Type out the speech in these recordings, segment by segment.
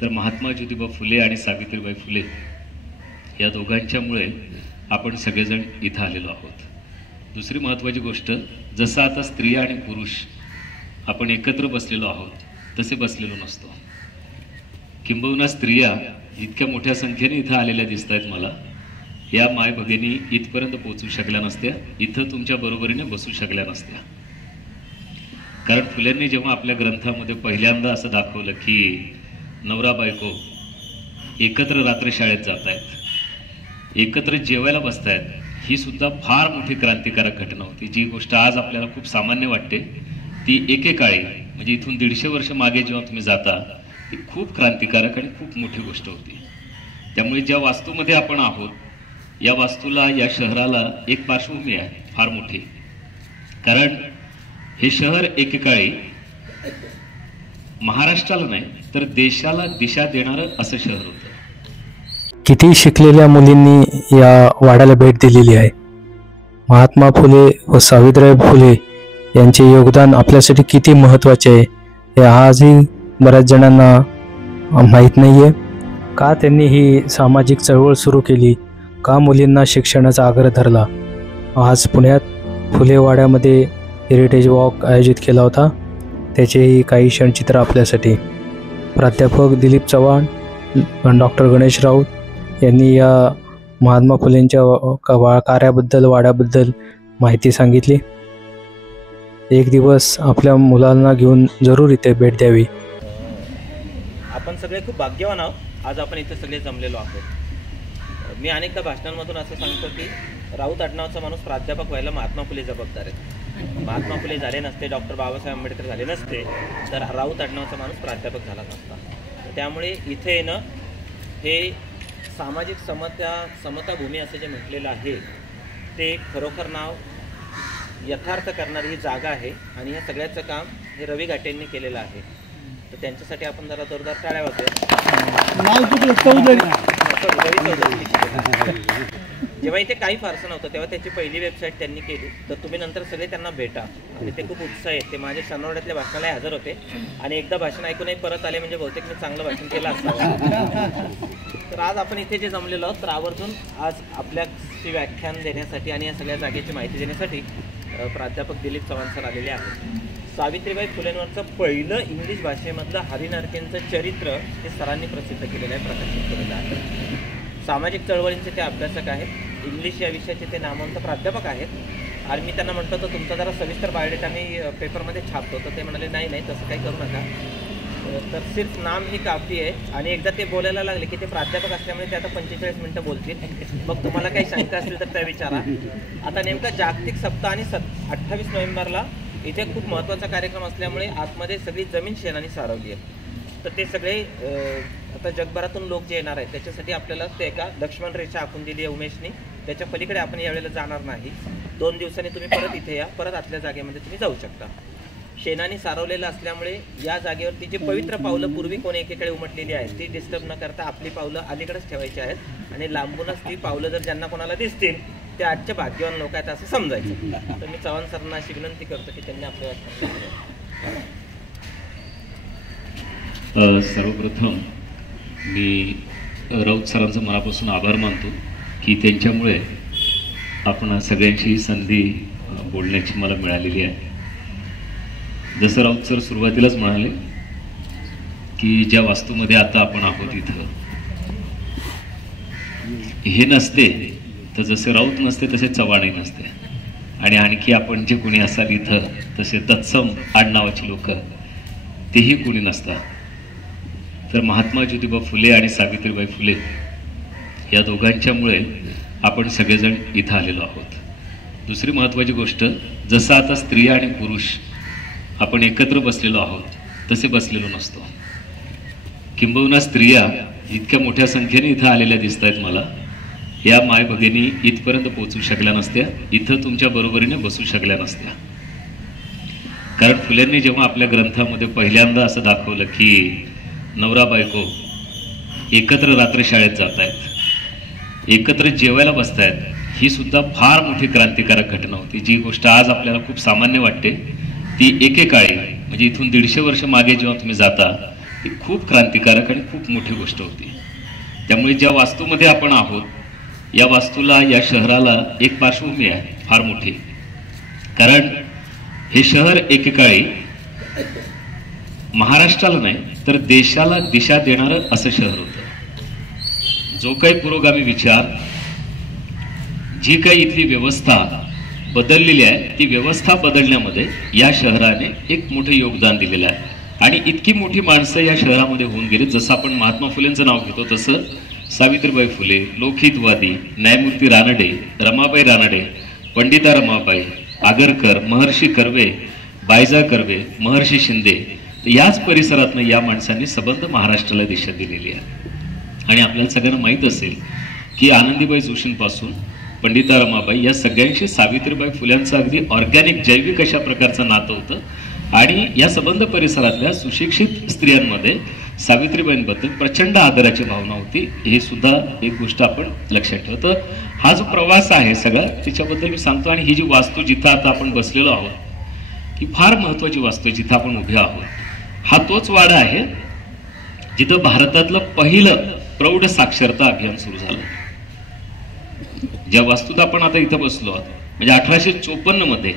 तर महात्मा ज्योतिबा फुले आणि सावित्रीबाई फुले या दोघांच्यामुळे आपण सगळेजण इथं आलेलो आहोत। दुसरी महत्त्वाची गोष्ट, जसं आता स्त्रिया आणि पुरुष आपण एकत्र बसलेलो आहोत तसे बसलेलो नसतो। किंबहुना स्त्रिया इतक्या मोठ्या संख्येने इथं आलेल्या दिसत आहेत मला। या माय भगिनी इथपर्यंत पोहोचू शकल्या नसत्या, इथं तुमच्या बरोबरीने बसू शकल्या नसत्या। कारण फुलेंनी जेव्हा आपल्या ग्रंथामध्ये पहिल्यांदा असं दाखवलं की नवरा बायको एकत्र रात्र शाळेत जात आहेत, एकत्र जेवायला बसतायत, ही सुद्धा फार मोठी क्रांतिकारक घटना होती। जी गोष्ट आज आपल्याला खूप सामान्य वाटते ती एकेकाळी म्हणजे इथून 150 वर्ष मागे जेव्हा तुम्ही जाता ती खूप क्रांतिकारक आणि खूप मोठी गोष्ट होती। त्यामुळे ज्या वास्तूमध्ये आपण आहोत या वास्तूला, या शहराला एक पार्श्वभूमी आहे फार मोठी। कारण हे शहर एकेकाळी महाराष्ट्राला नाही तर देशाला दिशा देणारं असं शहर होतं। किती शिकलेल्या मुलींनी या वाड्याला भेट दिलेली आहे। महात्मा फुले व सावित्रीबाई फुले यांचे योगदान आपल्यासाठी किती महत्त्वाचे आहे हे आजही बऱ्याच जणांना माहीत नाही आहे। का त्यांनी ही सामाजिक चळवळ सुरू केली, का मुलींना शिक्षणाचा आग्रह धरला। आज पुण्यात फुलेवाड्यामध्ये हेरिटेज वॉक आयोजित केला होता, त्याचेही काही क्षणचित्र आपल्यासाठी। प्राध्यापक दिलीप चव्हाण, डॉक्टर गणेश राऊत यांनी या महात्मा फुलेंच्या कार्याबद्दल, वाड्याबद्दल माहिती सांगितली। एक दिवस आपल्या मुलांना घेऊन जरूर इथे भेट द्यावी। आपण सगळे खूप भाग्यवान आहोत, आज आपण इथे सगळे जमलेलो आहोत। मी अनेकदा भाषणांमधून असं सांगतो की राऊत आडनावाचा माणूस प्राध्यापक व्हायला महात्मा फुले जबाबदार आहेत। महात्मा फुले झाले नसते, डॉक्टर बाबासाहेब आंबेडकर झाले नसते तर राऊत आडनावाचा माणूस प्राध्यापक झाला नसता। त्यामुळे इथे येणं हे सामाजिक समताभूमी असं जे म्हटलेलं आहे ते खरोखर नाव यथार्थ करणारी ही जागा आहे आणि ह्या सगळ्याचं काम हे रवी घाटेंनी केलेलं आहे। तर त्यांच्यासाठी आपण जरा जोरदार टाळ्या वाजवूया। जेव्हा इथे काही फारसं नव्हतं तेव्हा त्याची पहिली वेबसाईट त्यांनी केली, तर तुम्ही नंतर सगळे त्यांना भेटा आणि ते खूप उत्साही आहेत। ते माझ्या शनिवारवाड्यातल्या भाषणाला हजर होते आणि एकदा भाषण ऐकूनही परत आले म्हणजे बहुतेक मी चांगलं भाषण केलं असावं। तर आज आपण इथे जे जमलेलो आहोत तर आवर्जून आज आपल्याशी व्याख्यान देण्यासाठी आणि या सगळ्या जागेची माहिती देण्यासाठी प्राध्यापक दिलीप चव्हाण सर आलेले आहेत। सावित्रीबाई फुलेंवरचं पहिलं इंग्लिश भाषेमधलं हरिनारकेंचं चरित्र हे सरांनी प्रसिद्ध केलेलं आहे, प्रकाशित केलेलं आहे। सामाजिक चळवळींचे ते अभ्यासक आहेत, इंग्लिश या विषयाचे ते नामवंत प्राध्यापक आहेत। आणि मी त्यांना म्हणतो तर तुमचा जरा सविस्तर बायोडेटा मी पेपरमध्ये छापतो, तर ते म्हणाले नाही नाही तसं काही करू नका, तर सिर्फ नाम ही काफी आहे। आणि एकदा ते बोलायला लागले की ते प्राध्यापक असल्यामुळे ते आता 45 मिनिटं बोलतील, मग तुम्हाला काही शंका असतील तर त्या विचारा। आता नेमका जागतिक सप्ताह आणि 28 नोव्हेंबरला इथे खूप महत्त्वाचा कार्यक्रम असल्यामुळे आतमध्ये सगळी जमीन शेणाने सारवली आहे। तर ते सगळे आता जगभरातून लोक जे येणार आहेत त्याच्यासाठी आपल्याला ते एका लक्ष्मण रेषा आखून दिली आहे उमेशनी, त्याच्या पलीकडे आपण यावेळेला जाणार नाही। 2 दिवसांनी तुम्ही परत इथे या, परत आतल्या जागेमध्ये तुम्ही जाऊ शकता। शेणाने सारवलेलं असल्यामुळे या जागेवरती जी पवित्र पावलं पूर्वी कोणी एकेकडे उमटलेली आहेत ती डिस्टर्ब न करता आपली पावलं अलीकडेच ठेवायची आहेत आणि लांबूनच ती पावलं जर ज्यांना कोणाला दिसतील ते आजचे भाग्यवान लोक आहेत असं समजायचं। तर मी चव्हाण सरांना अशी विनंती करतो की त्यांनी आपल्या सर्वप्रथम मी राऊत सरांचं मनापासून आभार मानतो की त्यांच्यामुळे आपण सगळ्यांची संधी बोलण्याची मला मिळालेली आहे। जसं राऊत सर सुरुवातीलाच म्हणाले की ज्या वास्तूमध्ये आता आपण आहोत इथं हे नसते तर जसे राऊत नसते तसे चव्हाणही नसते आणि आणखी आपण जे कोणी असाल इथं तसे तत्सम आडनावाची लोक तेही कोणी नसतात। तर महात्मा ज्योतिबा फुले आणि सावित्रीबाई फुले या दोघांच्यामुळे आपण सगळेजण इथं आलेलो आहोत। दुसरी महत्त्वाची गोष्ट, जसं आता स्त्रिया आणि पुरुष आपण एकत्र बसलेलो आहोत तसे बसलेलो नसतो। किंबहुना स्त्रिया इतक्या मोठ्या संख्येने इथं आलेल्या दिसत आहेत मला। या माय भगिनी इथपर्यंत पोहोचू शकल्या नसत्या, इथं तुमच्या बरोबरीने बसू शकल्या नसत्या। कारण फुलेंनी जेव्हा आपल्या ग्रंथामध्ये पहिल्यांदा असं दाखवलं की नवरा बायको एकत्र रात्र शाळेत जात आहेत, एकत्र जेवायला बसतायत, ही सुद्धा फार मोठी क्रांतिकारक घटना होती। जी गोष्ट आज आपल्याला खूप सामान्य वाटते ती एकेकाळी म्हणजे इथून 150 वर्ष मागे जेव्हा तुम्ही जाता ही खूप क्रांतिकारक आणि खूप मोठी गोष्ट होती. त्यामुळे ज्या वास्तूमध्ये आपण आहोत, या वास्तूला, या शहराला एक पार्श्वभूमी आहे फार मोठी. कारण हे शहर एकेकाळी महाराष्ट्राला नाही तर देशाला दिशा देणारं असं शहर होतं. जो काही पुरोगामी विचार, जी काही इथली व्यवस्था बदललेली आहे, ती व्यवस्था बदलण्यामध्ये या शहराने एक मोठं योगदान दिलेलं आहे. आणि इतकी मोठी माणसं या शहरामध्ये होऊन गेली. जसं आपण महात्मा फुलेंचं नाव घेतो तसं सावित्रीबाई फुले, लोकहितवादी, न्यायमूर्ती रानडे, रमाबाई रानडे, पंडिता रमाबाई, आगरकर, महर्षी कर्वे, बायजा कर्वे, महर्षी शिंदे, याच परिसरातनं या माणसांनी सबंध महाराष्ट्राला दिशा दिलेली आहे. आणि आपल्याला सगळ्यांना माहीत असेल की आनंदीबाई जोशींपासून पंडिता रमाबाई या सगळ्यांशी सावित्रीबाई फुल्यांचं अगदी ऑर्गॅनिक जैविक अशा प्रकारचं नातं होतं. आणि या सबंध परिसरातल्या सुशिक्षित स्त्रियांमध्ये सावित्रीबाईंबद्दल प्रचंड आदराची भावना होती. हे सुद्धा एक गोष्ट आपण लक्षात ठेवतो. तर हा जो प्रवास आहे सगळा, त्याच्याबद्दल मी सांगतो. आणि ही जी वास्तू जिथं आता आपण बसलेलो आहोत, ही फार महत्वाची वास्तू आहे. जिथं आपण उभे आहोत, हा तोच वाडा आहे जिथं भारतातलं पहिलं प्रौढ साक्षरता अभियान सुरू झालं. ज्या वास्तूत आपण आता इथं बसलो आहोत, म्हणजे 1854 मध्ये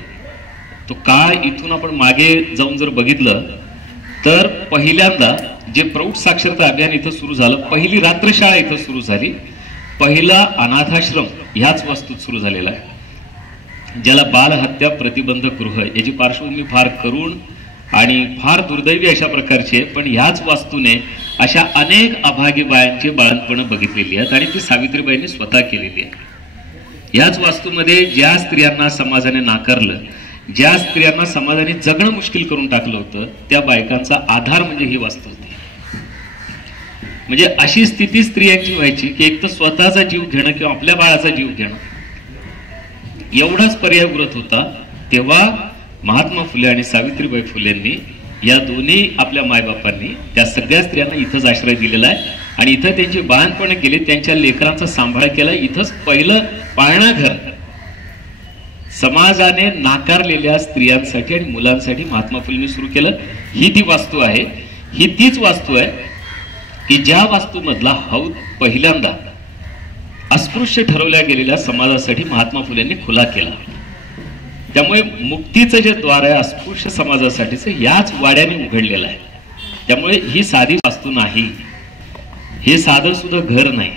तो काळ इथून आपण मागे जाऊन जर बघितलं तर पहिल्यांदा जे प्रौढ साक्षरता अभियान इथं सुरू झालं, पहिली रात्रशाळा इथं सुरू झाली, पहिला अनाथाश्रम ह्याच वास्तूत सुरू झालेला आहे, ज्याला बालहत्या प्रतिबंधक गृह, याची पार्श्वभूमी फार करुण आणि फार दुर्दैवी अशा प्रकारची आहे. पण ह्याच वास्तूने अशा अनेक अभागी बायांची बाळंतपणं बघितलेली आहेत आणि ती सावित्रीबाईंनी स्वतः केलेली आहे. याच वास्तूमध्ये ज्या स्त्रियांना समाजाने नाकारलं, ज्या स्त्रियांना समाजाने जगणं मुश्किल करून टाकलं होतं, त्या बायकांचा आधार म्हणजे ही वास्तू होती. म्हणजे अशी स्थिती स्त्रियांची व्हायची की एक तर स्वतःचा जीव घेणं किंवा आपल्या बाळाचा जीव घेणं एवढाच पर्याय उरत होता. तेव्हा महात्मा फुले आणि सावित्रीबाई फुलेंनी, या दोन्ही आपल्या मायबापांनी त्या सगळ्या स्त्रियांना इथंच आश्रय दिलेला आहे. आणि इथं त्यांची बाळंतपणे गेली, त्यांच्या लेकरांचा सांभाळ केला. इथंच पहिलं पाळणा घर समाजाने नाकारलेल्या स्त्रियांसाठी आणि मुलांसाठी महात्मा फुलेंनी सुरू केलं. ही ती वास्तू आहे. ही तीच वास्तू आहे की ज्या वास्तूमधला हौद पहिल्यांदा अस्पृश्य ठरवल्या गेलेल्या समाजासाठी महात्मा फुलेंनी खुला केला. त्यामुळे मुक्तीचं जे द्वार आहे अस्पृश्य समाजासाठीच याच वाड्याने उघडलेलं आहे. त्यामुळे ही साधी वास्तू नाही, हे साधं सुद्धा घर नाही.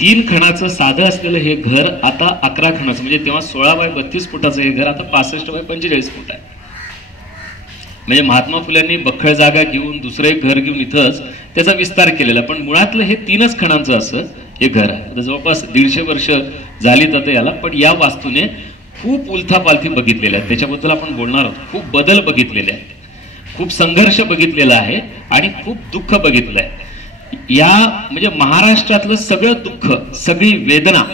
3 खणाचं साधं असलेलं हे घर आता 11 खणाचं, म्हणजे तेव्हा 16 बाय 32 फुटाचं हे घर आता 65 बाय 45 फूट आहे. म्हणजे महात्मा फुल्यांनी बख्खळ जागा घेऊन दुसरं एक घर घेऊन इथंच त्याचा विस्तार केलेला. पण मुळातलं हे 3च खणांचं असं हे घर आहे. जवळपास 150 वर्ष झालीत आता याला. पण या वास्तूने खूप उलथापालथी बघितलेल्या आहेत, त्याच्याबद्दल आपण बोलणार आहोत. खूप बदल बघितलेले आहेत, खूप संघर्ष बघितलेला आहे आणि खूप दुःख बघितलं आहे. या म्हणजे महाराष्ट्रातलं सगळं दुःख, सगळी वेदना,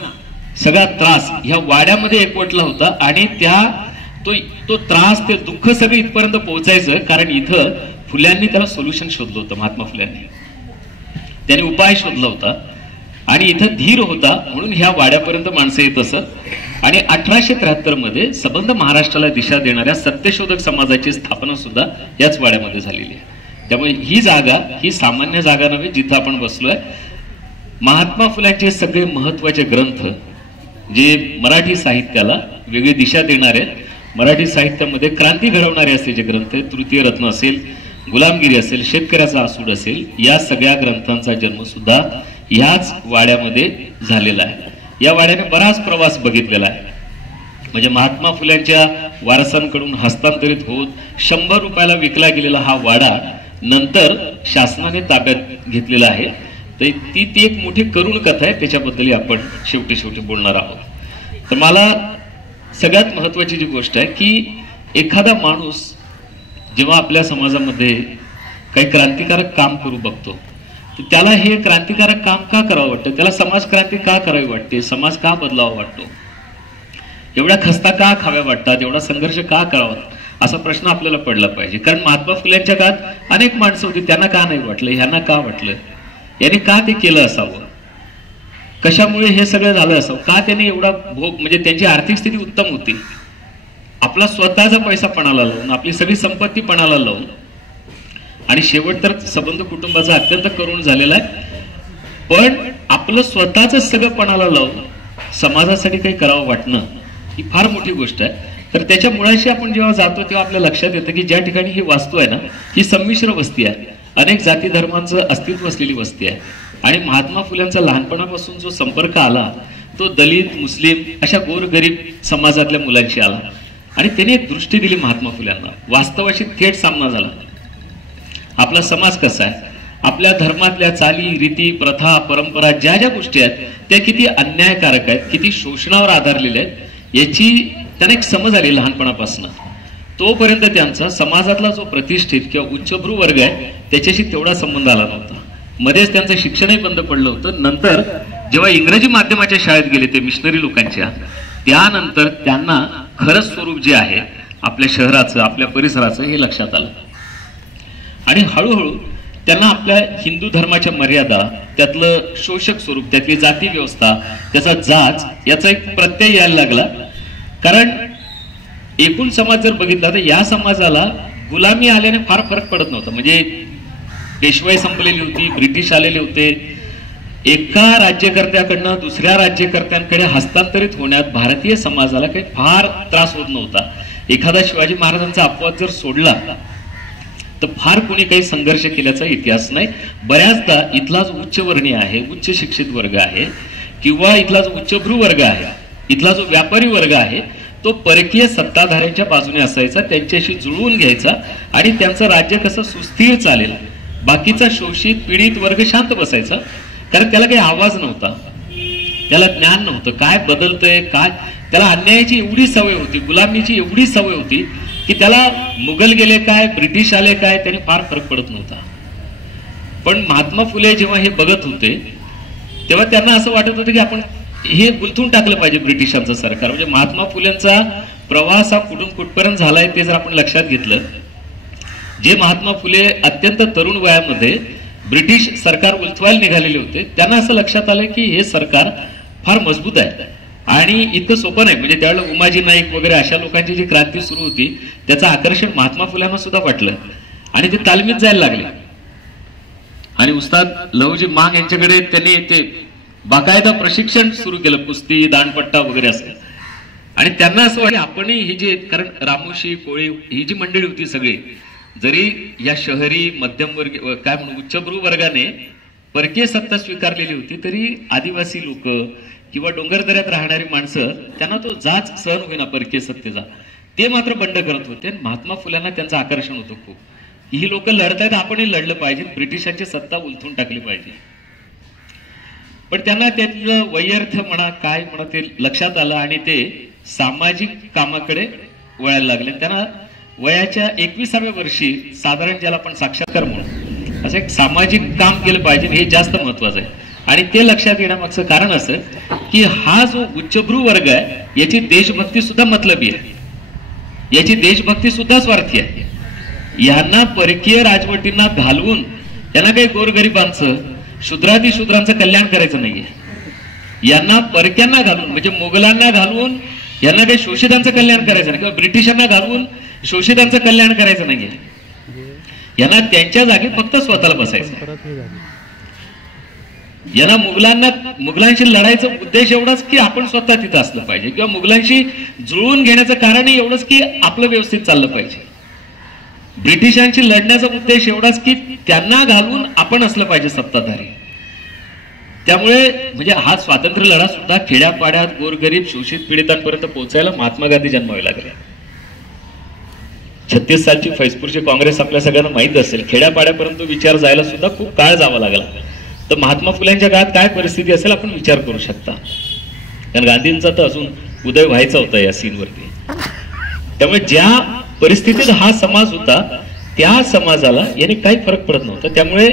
सगळा त्रास ह्या वाड्यामध्ये एकवटला होता. आणि तो त्रास, ते दुःख सगळं इथपर्यंत पोहोचायचं कारण इथं फुल्यांनी त्याला सोल्युशन शोधलं होतं. महात्मा फुल्यांनी त्यांनी उपाय शोधला होता आणि इथं धीर होता म्हणून ह्या वाड्यापर्यंत माणसं येत असत. आणि 1873 मध्ये सबंध महाराष्ट्राला दिशा देणाऱ्या सत्यशोधक समाजाची स्थापना सुद्धा याच वाड्यामध्ये झालेली आहे. त्यामुळे ही जागा ही सामान्य जागा नव्हे जिथं आपण बसलोय. महात्मा फुल्यांचे सगळे महत्वाचे ग्रंथ जे मराठी साहित्याला वेगळी दिशा देणारे, मराठी साहित्यामध्ये क्रांती घडवणारे असे जे ग्रंथ आहेत, तृतीय रत्न असेल, गुलामगिरी असेल, शेतकऱ्याचा आसूड असेल, या सगळ्या ग्रंथांचा जन्म सुद्धा याच वाड्यामध्ये झालेला आहे. या वाड्याने बराच प्रवास बघितलेला आहे. म्हणजे महात्मा फुल्यांच्या वारसांकडून हस्तांतरित होत 100 रुपयाला विकला गेलेला हा वाडा नंतर शासनाने ताब्यात घेतलेला आहे. तर ती एक मोठी करुण कथा आहे, त्याच्याबद्दल आपण शेवटी बोलणार आहोत. तर मला सगळ्यात महत्वाची जी गोष्ट आहे की एखादा माणूस जेव्हा आपल्या समाजामध्ये काही क्रांतिकारक काम करू बघतो तर त्याला हे क्रांतिकारक काम का करावं वाटतं, त्याला समाज क्रांती का करावी वाटते, समाज का बदलावा वाटतो, एवढ्या खस्ता का खाव्या वाटतात, एवढा संघर्ष का करावा, असा प्रश्न आपल्याला पडला पाहिजे. कारण महात्मा फुल्यांच्या काळात अनेक माणसं होती, त्यांना का नाही वाटलं, ह्यांना का वाटलं, यांनी का ते केलं असावं, कशामुळे हे सगळं झालं असावं, का त्यांनी एवढा भोग, म्हणजे त्यांची आर्थिक स्थिती उत्तम होती, आपला स्वतःचा पैसा पणाला लावून, आपली सगळी संपत्ती पणाला लावून आणि शेवट तर संबंध कुटुंबाचा अत्यंत करुण झालेला आहे. पण आपलं स्वतःच सगळं पणाला लावून समाजासाठी काही करावं वाटणं ही फार मोठी गोष्ट आहे. तर त्याच्या मुळाशी आपण जेव्हा जातो तेव्हा आपल्या लक्षात येतं की ज्या ठिकाणी ही वास्तू आहे ना, ही संमिश्र वस्ती आहे, अनेक जाती धर्मांचं अस्तित्व असलेली वस्ती आहे. आणि महात्मा फुल्यांचा लहानपणापासून जो संपर्क आला तो दलित, मुस्लिम अशा गोरगरीब समाजातल्या मुलांशी आला. आणि त्यांनी एक दृष्टी दिली महात्मा फुल्यांना. वास्तवाशी थेट सामना झाला. आपला समाज कसा आहे, आपल्या धर्मातल्या चाली, रीती, प्रथा, परंपरा ज्या ज्या गोष्टी आहेत त्या किती अन्यायकारक आहेत, किती शोषणावर आधारलेल्या आहेत, याची त्यांना एक समज आली लहानपणापासून. तोपर्यंत त्यांचा समाजातला जो प्रतिष्ठित किंवा उच्चभ्रू वर्ग आहे त्याच्याशी तेवढा संबंध आला नव्हता. मध्येच त्यांचं शिक्षणही बंद पडलं होतं. नंतर जेव्हा इंग्रजी माध्यमाच्या शाळेत गेले ते मिशनरी लोकांच्या, त्यानंतर त्यांना खरं स्वरूप जे आहे आपल्या शहराचं, आपल्या परिसराचं हे लक्षात आलं. आणि हळूहळू त्यांना आपल्या हिंदू धर्माच्या मर्यादा, त्यातलं शोषक स्वरूप, त्यातली जाती व्यवस्था, त्याचा जाच याचा एक प्रत्यय यायला लागला. कारण एकूण समाज जर बघितला तर या समाजाला गुलामी आल्याने फार फरक पडत नव्हता. म्हणजे पेशवाई संपलेली होती, ब्रिटिश आलेले होते. एका राज्यकर्त्याकडनं दुसऱ्या राज्यकर्त्यांकडे हस्तांतरित होण्यात भारतीय समाजाला काही फार त्रास होत नव्हता. एखादा शिवाजी महाराजांचा अपवाद जर सोडला तर फार कोणी काही संघर्ष केल्याचा इतिहास नाही. बऱ्याचदा इथला जो उच्चवर्णीय आहे, उच्च शिक्षित वर्ग आहे, किंवा इथला जो उच्चभ्रू वर्ग आहे, इथला जो व्यापारी वर्ग आहे, तो परकीय सत्ताधाऱ्यांच्या बाजूने असायचा, त्यांच्याशी जुळवून घ्यायचा आणि त्यांचं राज्य कसं सुस्थिर चालेल, बाकीचा शोषित पीडित वर्ग शांत बसायचा. कारण त्याला काही आवाज नव्हता, त्याला ज्ञान नव्हतं काय बदलतंय काय. त्याला अन्यायाची एवढी सवय होती, गुलामीची एवढी सवय होती की त्याला मुघल गेले काय, ब्रिटिश आले काय, त्याने फार फरक पडत नव्हता. पण महात्मा फुले जेव्हा हे बघत होते तेव्हा त्यांना असं वाटत होतं की आपण हे गुंतवून टाकलं पाहिजे ब्रिटिशांचं सरकार. म्हणजे महात्मा फुलेंचा प्रवास हा कुठून कुठपर्यंत झालाय ते जर आपण लक्षात घेतलं, जे महात्मा फुले अत्यंत तरुण वयामध्ये ब्रिटिश सरकार उलथवायला निघालेले होते, त्यांना असं लक्षात आलं की हे सरकार फार मजबूत आहे आणि इतकं सोपं नाही. म्हणजे त्यावेळेला उमाजी नाईक वगैरे अशा लोकांची जी क्रांती सुरू होती त्याचं आकर्षण महात्मा फुल्यांना सुद्धा वाटलं आणि ते तालमीत जायला लागले. आणि उस्ताद लहुजी मांग यांच्याकडे त्यांनी ते बाकायदा प्रशिक्षण सुरू केलं, कुस्ती, दांडपट्टा वगैरे असं. आणि त्यांना असं वाटलं आपणही ही जी, कारण रामोशी, कोळी ही जी मंडळी होती सगळी, जरी या शहरी मध्यमवर्ग काय म्हणू उच्चभ्रू वर्गाने परकीय सत्ता स्वीकारलेली होती, तरी आदिवासी लोक किंवा डोंगरदऱ्यात राहणारी माणसं त्यांना तो जाच सहन होईना परकीय सत्तेचा, ते मात्र बंड करत होते. महात्मा फुल्यांना त्यांचं आकर्षण होतं खूप. ही लोक लढतायत, आपणही लढलं पाहिजे, ब्रिटिशांची सत्ता उलथून टाकली पाहिजे. पण त्यांना त्यातलं वैयर्थ म्हणा काय म्हणा ते लक्षात आलं आणि ते सामाजिक कामाकडे वळायला लागले. त्यांना वयाच्या 21व्या वर्षी साधारण ज्याला आपण साक्षात्कार म्हणून असं एक सामाजिक काम केलं पाहिजे, हे जास्त महत्वाचं आहे. आणि ते लक्षात येण्यामागचं कारण असं की हा जो उच्चभ्रू वर्ग आहे याची देशभक्ती सुद्धा मतलबी आहे, याची देशभक्ती सुद्धा स्वार्थी आहे. यांना परकीय राजवटींना घालवून यांना काही गोरगरिबांचं, शूद्रांचं कल्याण करायचं नाहीये. यांना परक्यांना घालून म्हणजे मुघलांना घालवून यांना काही शोषितांचं कल्याण करायचं नाही, किंवा ब्रिटिशांना घालवून शोषितांचं कल्याण करायचं नाहीये. यांना त्यांच्या जागी फक्त स्वतःला बसायचं. यांना मुघलांशी लढायचा उद्देश एवढाच की आपण स्वतः तिथं असलं पाहिजे, किंवा मुघलांशी जुळवून घेण्याचं कारण एवढंच की आपलं व्यवस्थित चाललं पाहिजे. ब्रिटिशांशी लढण्याचा उद्देश एवढाच की त्यांना घालवून आपण असलं पाहिजे सत्ताधारी. त्यामुळे म्हणजे हा स्वातंत्र्य लढा सुद्धा खेड्यापाड्यात गोरगरीब शोषित पीडितांपर्यंत पोहोचायला महात्मा गांधी जन्मावे लागले. 36 सालची फैजपूरची काँग्रेस आपल्या सगळ्यांना माहित असेल. खेड्यापाड्यापर्यंत विचार जायला सुद्धा खूप काळ जावा लागला. तर महात्मा फुल्यांच्या काळात काय परिस्थिती असेल आपण विचार करू शकता, कारण गांधींचा तर अजून उदय व्हायचा होता या सीनवरती. त्यामुळे ज्या परिस्थितीत हा समाज होता त्या समाजाला याने काही फरक पडत नव्हता. त्यामुळे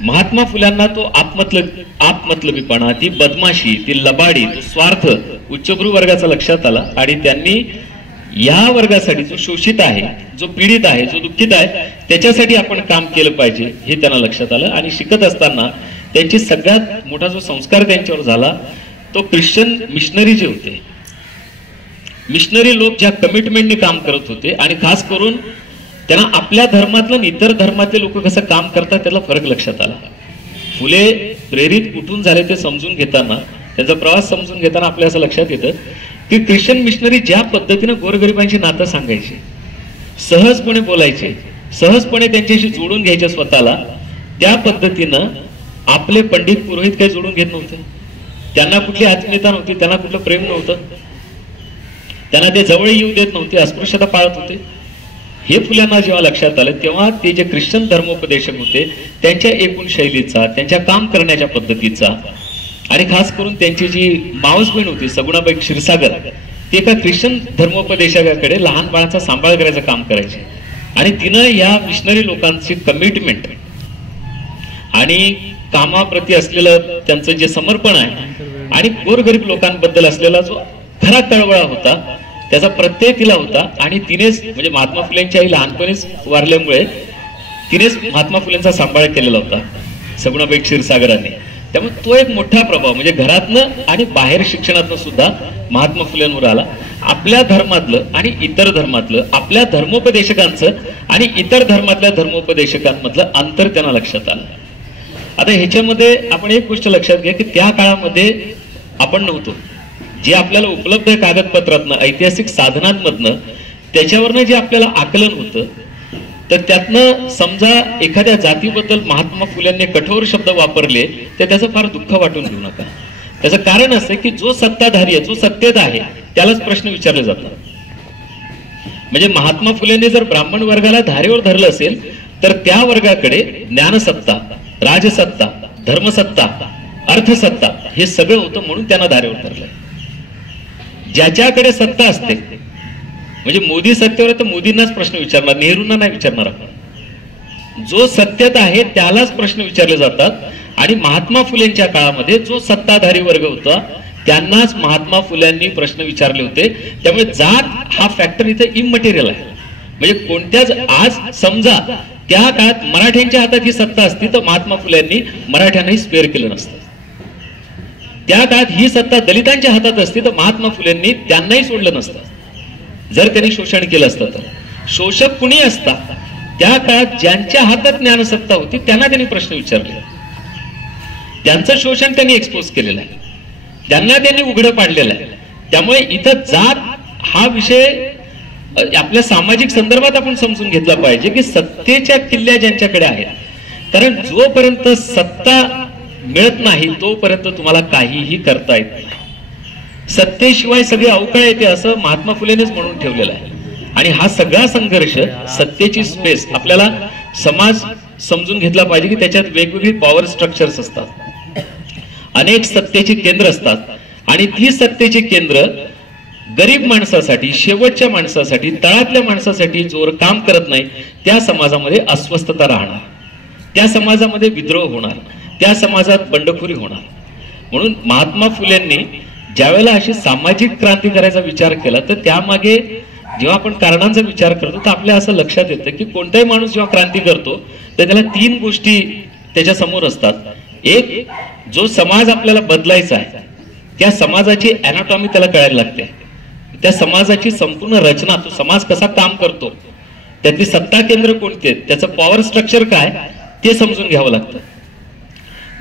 महात्मा फुल्यांना तो आत्मतलबीपणा, ती बदमाशी, ती लबाडी, तो स्वार्थ उच्चभ्रू वर्गाचा लक्षात आला आणि त्यांनी या वर्गासाठी जो शोषित आहे, जो पीडित आहे, जो दुःखित आहे, त्याच्यासाठी आपण काम केलं पाहिजे हे त्यांना लक्षात आलं. आणि शिकत असताना त्यांची सगळ्यात मोठा जो संस्कार त्यांच्यावर झाला तो ख्रिश्चन मिशनरी जे होते, मिशनरी लोक ज्या कमिटमेंटने काम करत होते आणि खास करून त्यांना आपल्या धर्मातलं आणि इतर धर्मातले लोक कसं काम करतात त्याला फरक लक्षात आला. फुले प्रेरित कुठून झाले ते समजून घेताना, त्यांचा प्रवास समजून घेताना आपल्या असं लक्षात येतं की ख्रिश्चन मिशनरी ज्या पद्धतीनं गोरगरिबांची नातं सांगायचे, सहजपणे बोलायचे, सहजपणे त्यांच्याशी जोडून घ्यायचे स्वतःला, त्या पद्धतीनं आपले पंडित पुरोहित काही जोडून घेत नव्हते. त्यांना कुठली आत्मीयता नव्हती, त्यांना कुठलं प्रेम नव्हतं, त्यांना ते जवळ येऊ देत नव्हते, अस्पृश्यता पाळत होते. हे फुल्यांना जेव्हा लक्षात आलं तेव्हा ते जे ख्रिश्चन धर्मोपदेशक होते त्यांच्या एकूण शैलीचा, त्यांच्या काम करण्याच्या पद्धतीचा, आणि खास करून त्यांची जी मावस बहीण होती सगुणाबाई क्षीरसागर, ते एका ख्रिश्चन धर्मोपदेशकाकडे लहान बाळाचा सांभाळ करायचं काम करायचे. आणि तिनं या मिशनरी लोकांची कमिटमेंट आणि कामाप्रती असलेलं त्यांचं जे समर्पण आहे आणि गोरगरीब लोकांबद्दल असलेला जो खरा कळवळा होता त्याचा प्रत्यय तिला होता. आणि तिनेच म्हणजे महात्मा फुलेंची आई लहानपणीच वारल्यामुळे तिनेच महात्मा फुलेंचा सांभाळ केलेला होता सगुणाबाई क्षीरसागरांनी. त्यामुळे तो एक मोठा प्रभाव म्हणजे घरातनं आणि बाहेर शिक्षणातनं सुद्धा महात्मा फुलेंवर आला. आपल्या धर्मातलं आणि इतर धर्मातलं, आपल्या धर्मोपदेशकांचं आणि इतर धर्मातल्या धर्मोपदेशकांमधलं अंतर त्यांना लक्षात आलं. आता ह्याच्यामध्ये आपण एक गोष्ट लक्षात घ्या की त्या काळामध्ये आपण नव्हतो. जे आपल्याला उपलब्ध आहे कागदपत्रातनं, ऐतिहासिक साधनांमधनं, त्याच्यावरनं जे आपल्याला आकलन होतं, तर त्यातनं समजा एखाद्या जातीबद्दल महात्मा फुल्यांनी कठोर शब्द वापरले तर त्याचं फार दुःख वाटून घेऊ नका. त्याचं कारण असं की जो सत्ताधारी आहे, जो सत्तेत आहे, त्यालाच प्रश्न विचारले जातात. म्हणजे महात्मा फुलेंनी जर ब्राह्मण वर्गाला धारेवर धरलं असेल तर त्या वर्गाकडे ज्ञानसत्ता, राजसत्ता, धर्मसत्ता, अर्थसत्ता हे सगळं होतं म्हणून त्यांना धारेवर धरलंय. ज्याच्याकडे सत्ता असते, म्हणजे मोदी सत्तेवर तर मोदींनाच प्रश्न विचारणार, नेहरूंना नाही विचारणार आपण. जो सत्तेत आहे त्यालाच प्रश्न विचारले जातात. आणि महात्मा फुलेंच्या काळामध्ये जो सत्ताधारी वर्ग होता त्यांनाच महात्मा फुल्यांनी प्रश्न विचारले होते. त्यामुळे जात हा फॅक्टर इथे इमटेरियल आहे. म्हणजे कोणत्याच, आज समजा त्या काळात मराठ्यांच्या हातात ही सत्ता असती तर महात्मा फुल्यांनी मराठ्यांनाही स्पेअर केलं नसतं. त्या काळात ही सत्ता दलितांच्या हातात असती तर महात्मा फुल्यांनी त्यांनाही सोडलं नसतं. जर त्यांनी शोषण केलं असतं तर शोषक कुणी असता, त्या काळात ज्यांच्या हातात ज्ञानसत्ता होती त्यांना त्यांनी प्रश्न विचारले, त्यांचं शोषण त्यांनी एक्सपोज केलेलं आहे, त्यांना त्यांनी उघडं पाडलेलं आहे. त्यामुळे इथं जात हा विषय आपल्या सामाजिक संदर्भात आपण समजून घेतला पाहिजे की सत्तेच्या किल्ल्या ज्यांच्याकडे आहेत, कारण जोपर्यंत सत्ता मिळत नाही तोपर्यंत तुम्हाला काहीही करता येत नाही. सत्तेशिवाय सगळे अवकाळ येते असं महात्मा फुलेनेच म्हणून ठेवलेलं आहे. आणि हा सगळा संघर्ष, सत्तेची स्पेस, आपल्याला समाज समजून घेतला पाहिजे की त्याच्यात वेगवेगळी पॉवर स्ट्रक्चर्स असतात, अनेक सत्तेची केंद्र असतात. आणि ती सत्तेची केंद्र गरीब माणसासाठी, शेवटच्या माणसासाठी, तळातल्या माणसासाठी जो काम करत नाही त्या समाजामध्ये अस्वस्थता राहणार, त्या समाजामध्ये विद्रोह होणार, त्या समाजात बंडखोरी होणार. म्हणून महात्मा फुलेंनी ज्यावेळेला अशी सामाजिक क्रांती करायचा विचार केला तर त्यामागे जेव्हा आपण कारणांचा विचार करतो तर आपल्या असं लक्षात येतं की कोणताही माणूस जेव्हा क्रांती करतो तर त्याला तीन गोष्टी त्याच्या समोर असतात. एक, जो समाज आपल्याला बदलायचा आहे त्या समाजाची अॅनाटॉमी त्याला कळायला लागते, त्या समाजाची संपूर्ण रचना, तो समाज कसा काम करतो, त्यातली सत्ता केंद्र कोणते, त्याचं पॉवर स्ट्रक्चर काय ते समजून घ्यावं लागतं.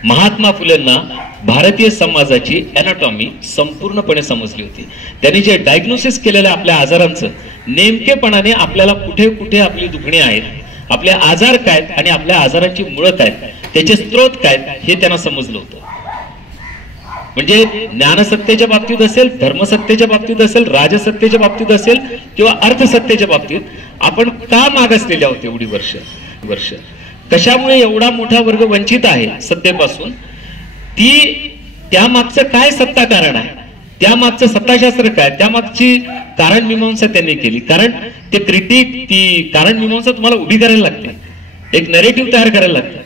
महात्मा फुलेंना भारतीय समाजाची अॅनाटॉमी संपूर्णपणे समजली होती. त्यांनी जे डायग्नोसिस केलेल्या आपल्या आजारांचं नेमकेपणाने आपल्याला कुठे कुठे आपली दुखणी आहेत, आपले आजार काय आणि आपल्या आजारांची मुळं काय, त्याचे स्रोत काय हे त्यांना समजलं होतं. म्हणजे ज्ञानसत्तेच्या बाबतीत असेल, धर्मसत्तेच्या बाबतीत असेल, राजसत्तेच्या बाबतीत असेल किंवा अर्थसत्तेच्या बाबतीत आपण का मागासलेले आहोत एवढी वर्ष, कशामुळे एवढा मोठा वर्ग वंचित आहे सत्तेपासून, त्यामागचं काय सत्ता कारण आहे, त्यामागचं सत्ताशास्त्र काय, त्यामागची कारण मीमांसा त्यांनी केली. कारण ते क्रिटिक, ती कारण मीमांसा तुम्हाला उभी करायला लागते, एक नरेटिव्ह तयार करायला लागतं.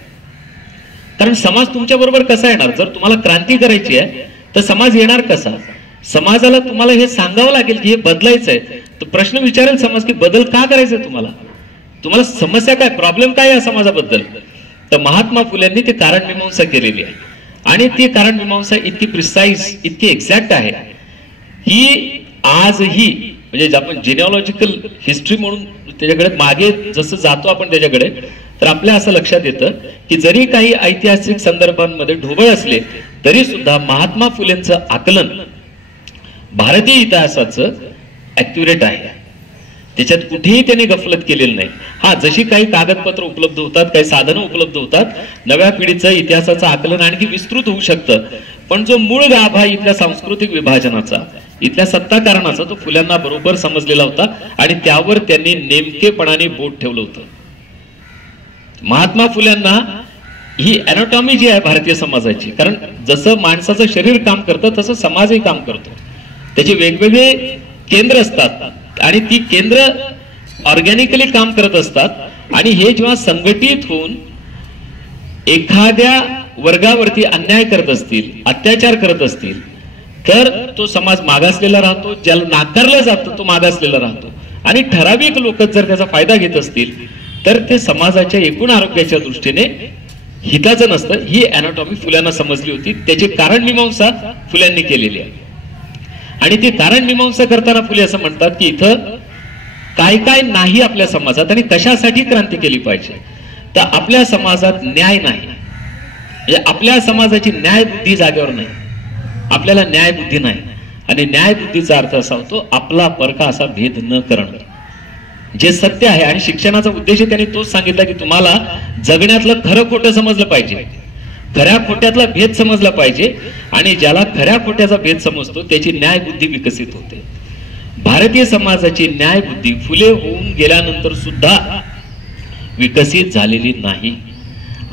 कारण समाज तुमच्या बरोबर कसा येणार, जर तुम्हाला क्रांती करायची आहे तर समाज येणार कसा, समाजाला तुम्हाला हे सांगावं लागेल की हे बदलायचंय. तर प्रश्न विचारेल समाज की बदल का करायचंय, तुम्हाला समस्या काय, प्रॉब्लेम काय आहे समाजाबद्दल. तर महात्मा फुलेंनी ते कारण मीमांसा केलेली आहे. आणि ती कारण मीमांसा इतकी प्रिसाइज, इतकी एक्झॅक्ट आहे की आजही म्हणजे आपण जेनिओलॉजिकल हिस्ट्री म्हणून त्याच्याकडे मागे जसं जातो आपण त्याच्याकडे, तर आपल्या असं लक्षात येतं की जरी काही ऐतिहासिक संदर्भांमध्ये ढोबळ असले तरी सुद्धा महात्मा फुलेंचं आकलन भारतीय इतिहासाचं ऍक्युरेट आहे. त्याच्यात कुठेही त्यांनी गफलत केलेली नाही. हा, जशी काही कागदपत्र उपलब्ध होतात, काही साधनं उपलब्ध होतात, नव्या पिढीचं इतिहासाचं आकलन आणखी विस्तृत होऊ शकतं, पण जो मूळ गाभा इथल्या सांस्कृतिक विभाजनाचा, इथल्या सत्ताकारणाचा, तो फुल्यांना बरोबर समजलेला होता आणि त्यावर त्यांनी नेमकेपणाने बोट ठेवलं होतं. महात्मा फुल्यांना ही अॅनाटॉमी जी आहे भारतीय समाजाची, कारण जसं माणसाचं शरीर काम करतं तसं समाजही काम करतो. त्याचे वेगवेगळे केंद्र असतात आणि ती केंद्र ऑर्गॅनिकली काम करत असतात आणि हे जेव्हा संघटित होऊन एखाद्या वर्गावरती अन्याय करत असतील, अत्याचार करत असतील, तर तो समाज मागासलेला राहतो. ज्याला नाकारलं जातं तो मागासलेला राहतो आणि ठराविक लोक जर त्याचा फायदा घेत असतील तर ते समाजाच्या एकूण आरोग्याच्या दृष्टीने हिताचं नसतं. ही अॅनाटॉमी फुल्यांना समजली होती. त्याची कारण मीमांसा फुल्यांनी केलेली आहे आणि ती कारण मीमांसा करताना फुले असं म्हणतात की इथं काय काय नाही आपल्या समाजात आणि कशासाठी क्रांती केली पाहिजे. तर आपल्या समाजात न्याय नाही, म्हणजे आपल्या समाजाची न्याय बुद्धी जागेवर नाही, आपल्याला न्याय बुद्धी नाही. आणि न्याय बुद्धीचा अर्थ असा होतो आपला परका असा भेद न करणं, जे सत्य आहे. आणि शिक्षणाचा उद्देश त्यांनी तोच सांगितला की तुम्हाला जगण्यातलं खरं खोटं समजलं पाहिजे, खऱ्या खोट्यातला भेद समजला पाहिजे आणि ज्याला खऱ्या खोट्याचा भेद समजतो त्याची न्याय बुद्धी विकसित होते. भारतीय समाजाची न्याय बुद्धी फुले होऊन गेल्यानंतर सुद्धा विकसित झालेली नाही.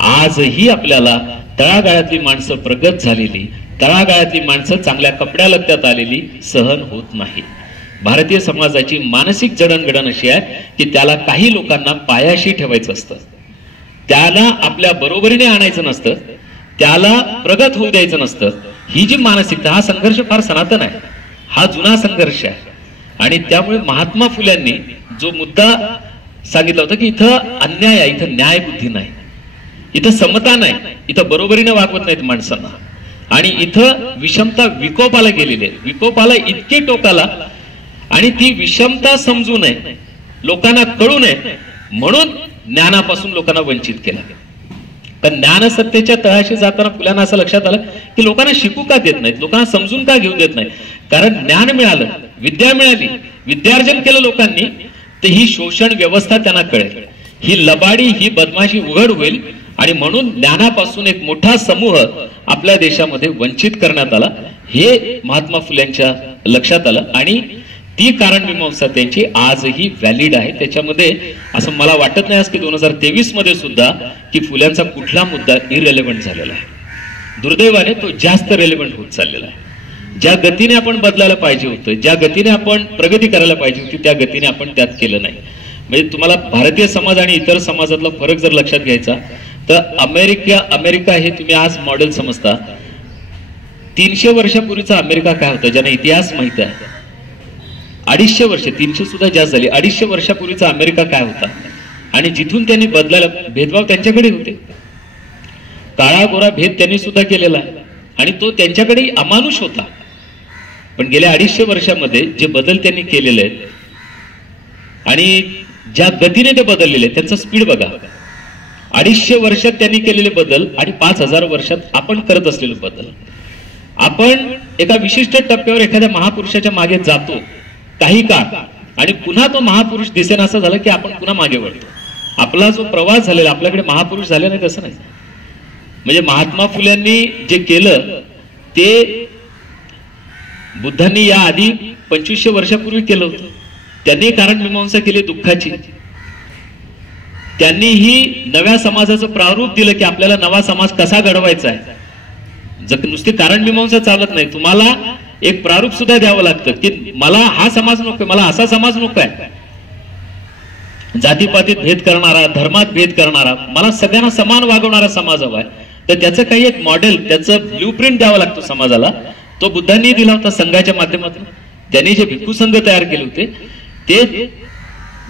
आजही आपल्याला तळागाळातली माणसं प्रगत झालेली, तळागाळातली माणसं चांगल्या कपड्या लत्यात आलेली सहन होत नाही. भारतीय समाजाची मानसिक जडणघडण अशी आहे की त्याला काही लोकांना पायाशी ठेवायचं असतं, त्याला आपल्या बरोबरीने आणायचं नसतं, त्याला प्रगत होऊ द्यायचं नसतं. ही जी मानसिकता, हा संघर्ष फार सनातन आहे, हा जुना संघर्ष आहे. आणि त्यामुळे महात्मा फुल्यांनी जो मुद्दा सांगितला होता की इथं अन्याय आहे, इथं न्याय बुद्धी नाही, इथं समता नाही, इथं बरोबरीने वागवत नाहीत माणसांना आणि इथं विषमता विकोपाला गेलेली आहे, विकोपाला इतकी टोकाला. आणि ती विषमता समजू नये, लोकांना कळू नये म्हणून ज्ञानापासून लोकांना वंचित केलं. कारण ज्ञानसत्तेच्या तळाशी जाताना फुल्यांना असं लक्षात आलं की लोकांना शिकू का देत नाहीत, लोकांना समजून का घेऊ देत नाही. कारण ज्ञान मिळालं, विद्या मिळाली, विद्यार्जन केलं लोकांनी, तर ही शोषण व्यवस्था त्यांना कळेल, ही लबाडी, ही बदमाशी उघड होईल. आणि म्हणून ज्ञानापासून एक मोठा समूह आपल्या देशामध्ये वंचित करण्यात आला, हे महात्मा फुल्यांच्या लक्षात आलं. आणि ती कारण मीमांसा त्यांची आजही व्हॅलिड आहे. त्याच्यामध्ये असं मला वाटत नाही की 2023 मध्ये सुद्धा की फुल्यांचा कुठला मुद्दा इरेलेव्हंट झालेला आहे. दुर्दैवाने तो जास्त रेलेव्हंट होत चाललेला आहे. ज्या गतीने आपण बदलायला पाहिजे होतं, ज्या गतीने आपण प्रगती करायला पाहिजे होती, त्या गतीने आपण त्यात केलं नाही. म्हणजे तुम्हाला भारतीय समाज आणि इतर समाजातला फरक जर लक्षात घ्यायचा तर अमेरिका हे तुम्ही आज मॉडेल समजता. 300 वर्षापूर्वीचा अमेरिका काय होता, ज्यांना इतिहास माहिती आहे, 250 वर्ष, 300 सुद्धा जास्त झाली, 250 वर्षापूर्वीचा अमेरिका काय होता आणि जिथून त्यांनी बदलायला, भेदभाव त्यांच्याकडे होते, काळा गोरा भेद त्यांनी सुद्धा केलेला आहे आणि तो त्यांच्याकडे अमानुष होता. पण गेल्या 250 वर्षामध्ये जे बदल त्यांनी केलेले आहेत आणि ज्या गतीने ते बदललेले आहेत त्यांचा स्पीड बघा. 250 वर्षात त्यांनी केलेले बदल आणि 5000 वर्षात आपण करत असलेले बदल. आपण एका विशिष्ट टप्प्यावर एखाद्या महापुरुषाच्या मागे जातो काही काळ आणि पुन्हा तो महापुरुष दिसेना असं झालं की आपण पुन्हा मागे वळतो. आपला जो प्रवास झालेला, आपल्याकडे महापुरुष झाले नाही तसं नाही. म्हणजे महात्मा फुल्यांनी जे केलं ते बुद्धांनी या आधी 2500 वर्षापूर्वी केलं होतं. त्यांनी कारण मीमांसा केली दुःखाची. त्यांनी ही नव्या समाजाचं प्रारूप दिलं की आपल्याला नवा समाज कसा घडवायचा आहे. जर नुसती कारण मीमांसा चालत नाही, तुम्हाला एक प्रारूप सुद्धा द्यावं लागतं की मला हा समाज नकोय, मला असा समाज नकोय, जातीपातीत भेद करणारा, धर्मात भेद करणारा, मला सगळ्यांना समान वागवणारा समाज हवाय. तर त्याचं काही एक मॉडेल, त्याचं ब्ल्यूप्रिंट द्यावं लागतं समाजाला. तो बुद्धांनी दिला होता संघाच्या माध्यमातून. त्यांनी जे भिक्खू संघ तयार केले होते ते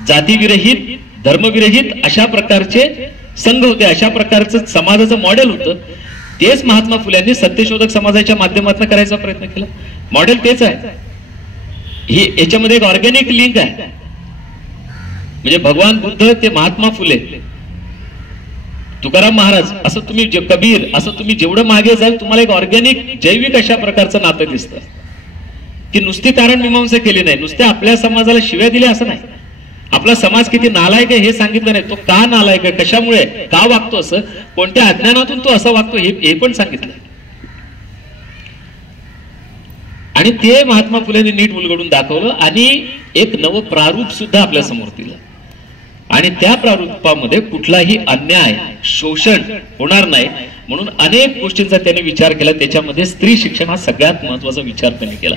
जातीविरहित, धर्मविरहित अशा प्रकारचे संघ होते, अशा प्रकारचं समाजाचं मॉडेल होतं. तेच महात्मा फुल्यांनी सत्यशोधक समाजाच्या माध्यमातून करायचा प्रयत्न केला. मॉडेल तेच आहे. ही याच्यामध्ये एक ऑर्गॅनिक लिंक आहे. म्हणजे भगवान बुद्ध ते महात्मा फुले, तुकाराम महाराज, असं तुम्ही कबीर, असं तुम्ही जेवढं मागे जाल तुम्हाला एक ऑर्गॅनिक जैविक अशा प्रकारचं नातं दिसतं की नुसती कारण मीमांसा केली नाही, नुसत्या आपल्या समाजाला शिव्या दिल्या असं नाही, आपला समाज किती नालायक आहे हे सांगितलं नाही, तो का नालायक आहे, कशामुळे, का वागतो असं, कोणत्या अज्ञानातून तो असं वागतो हे पण सांगितलं. आणि ते महात्मा फुलेंनी नीट उलगडून दाखवलं आणि एक नवं प्रारूप सुद्धा आपल्या समोर दिलं. आणि त्या प्रारूपामध्ये कुठलाही अन्याय, शोषण होणार नाही म्हणून अनेक गोष्टींचा त्यांनी विचार केला. त्याच्यामध्ये स्त्री शिक्षण हा सगळ्यात महत्वाचा विचार त्यांनी केला.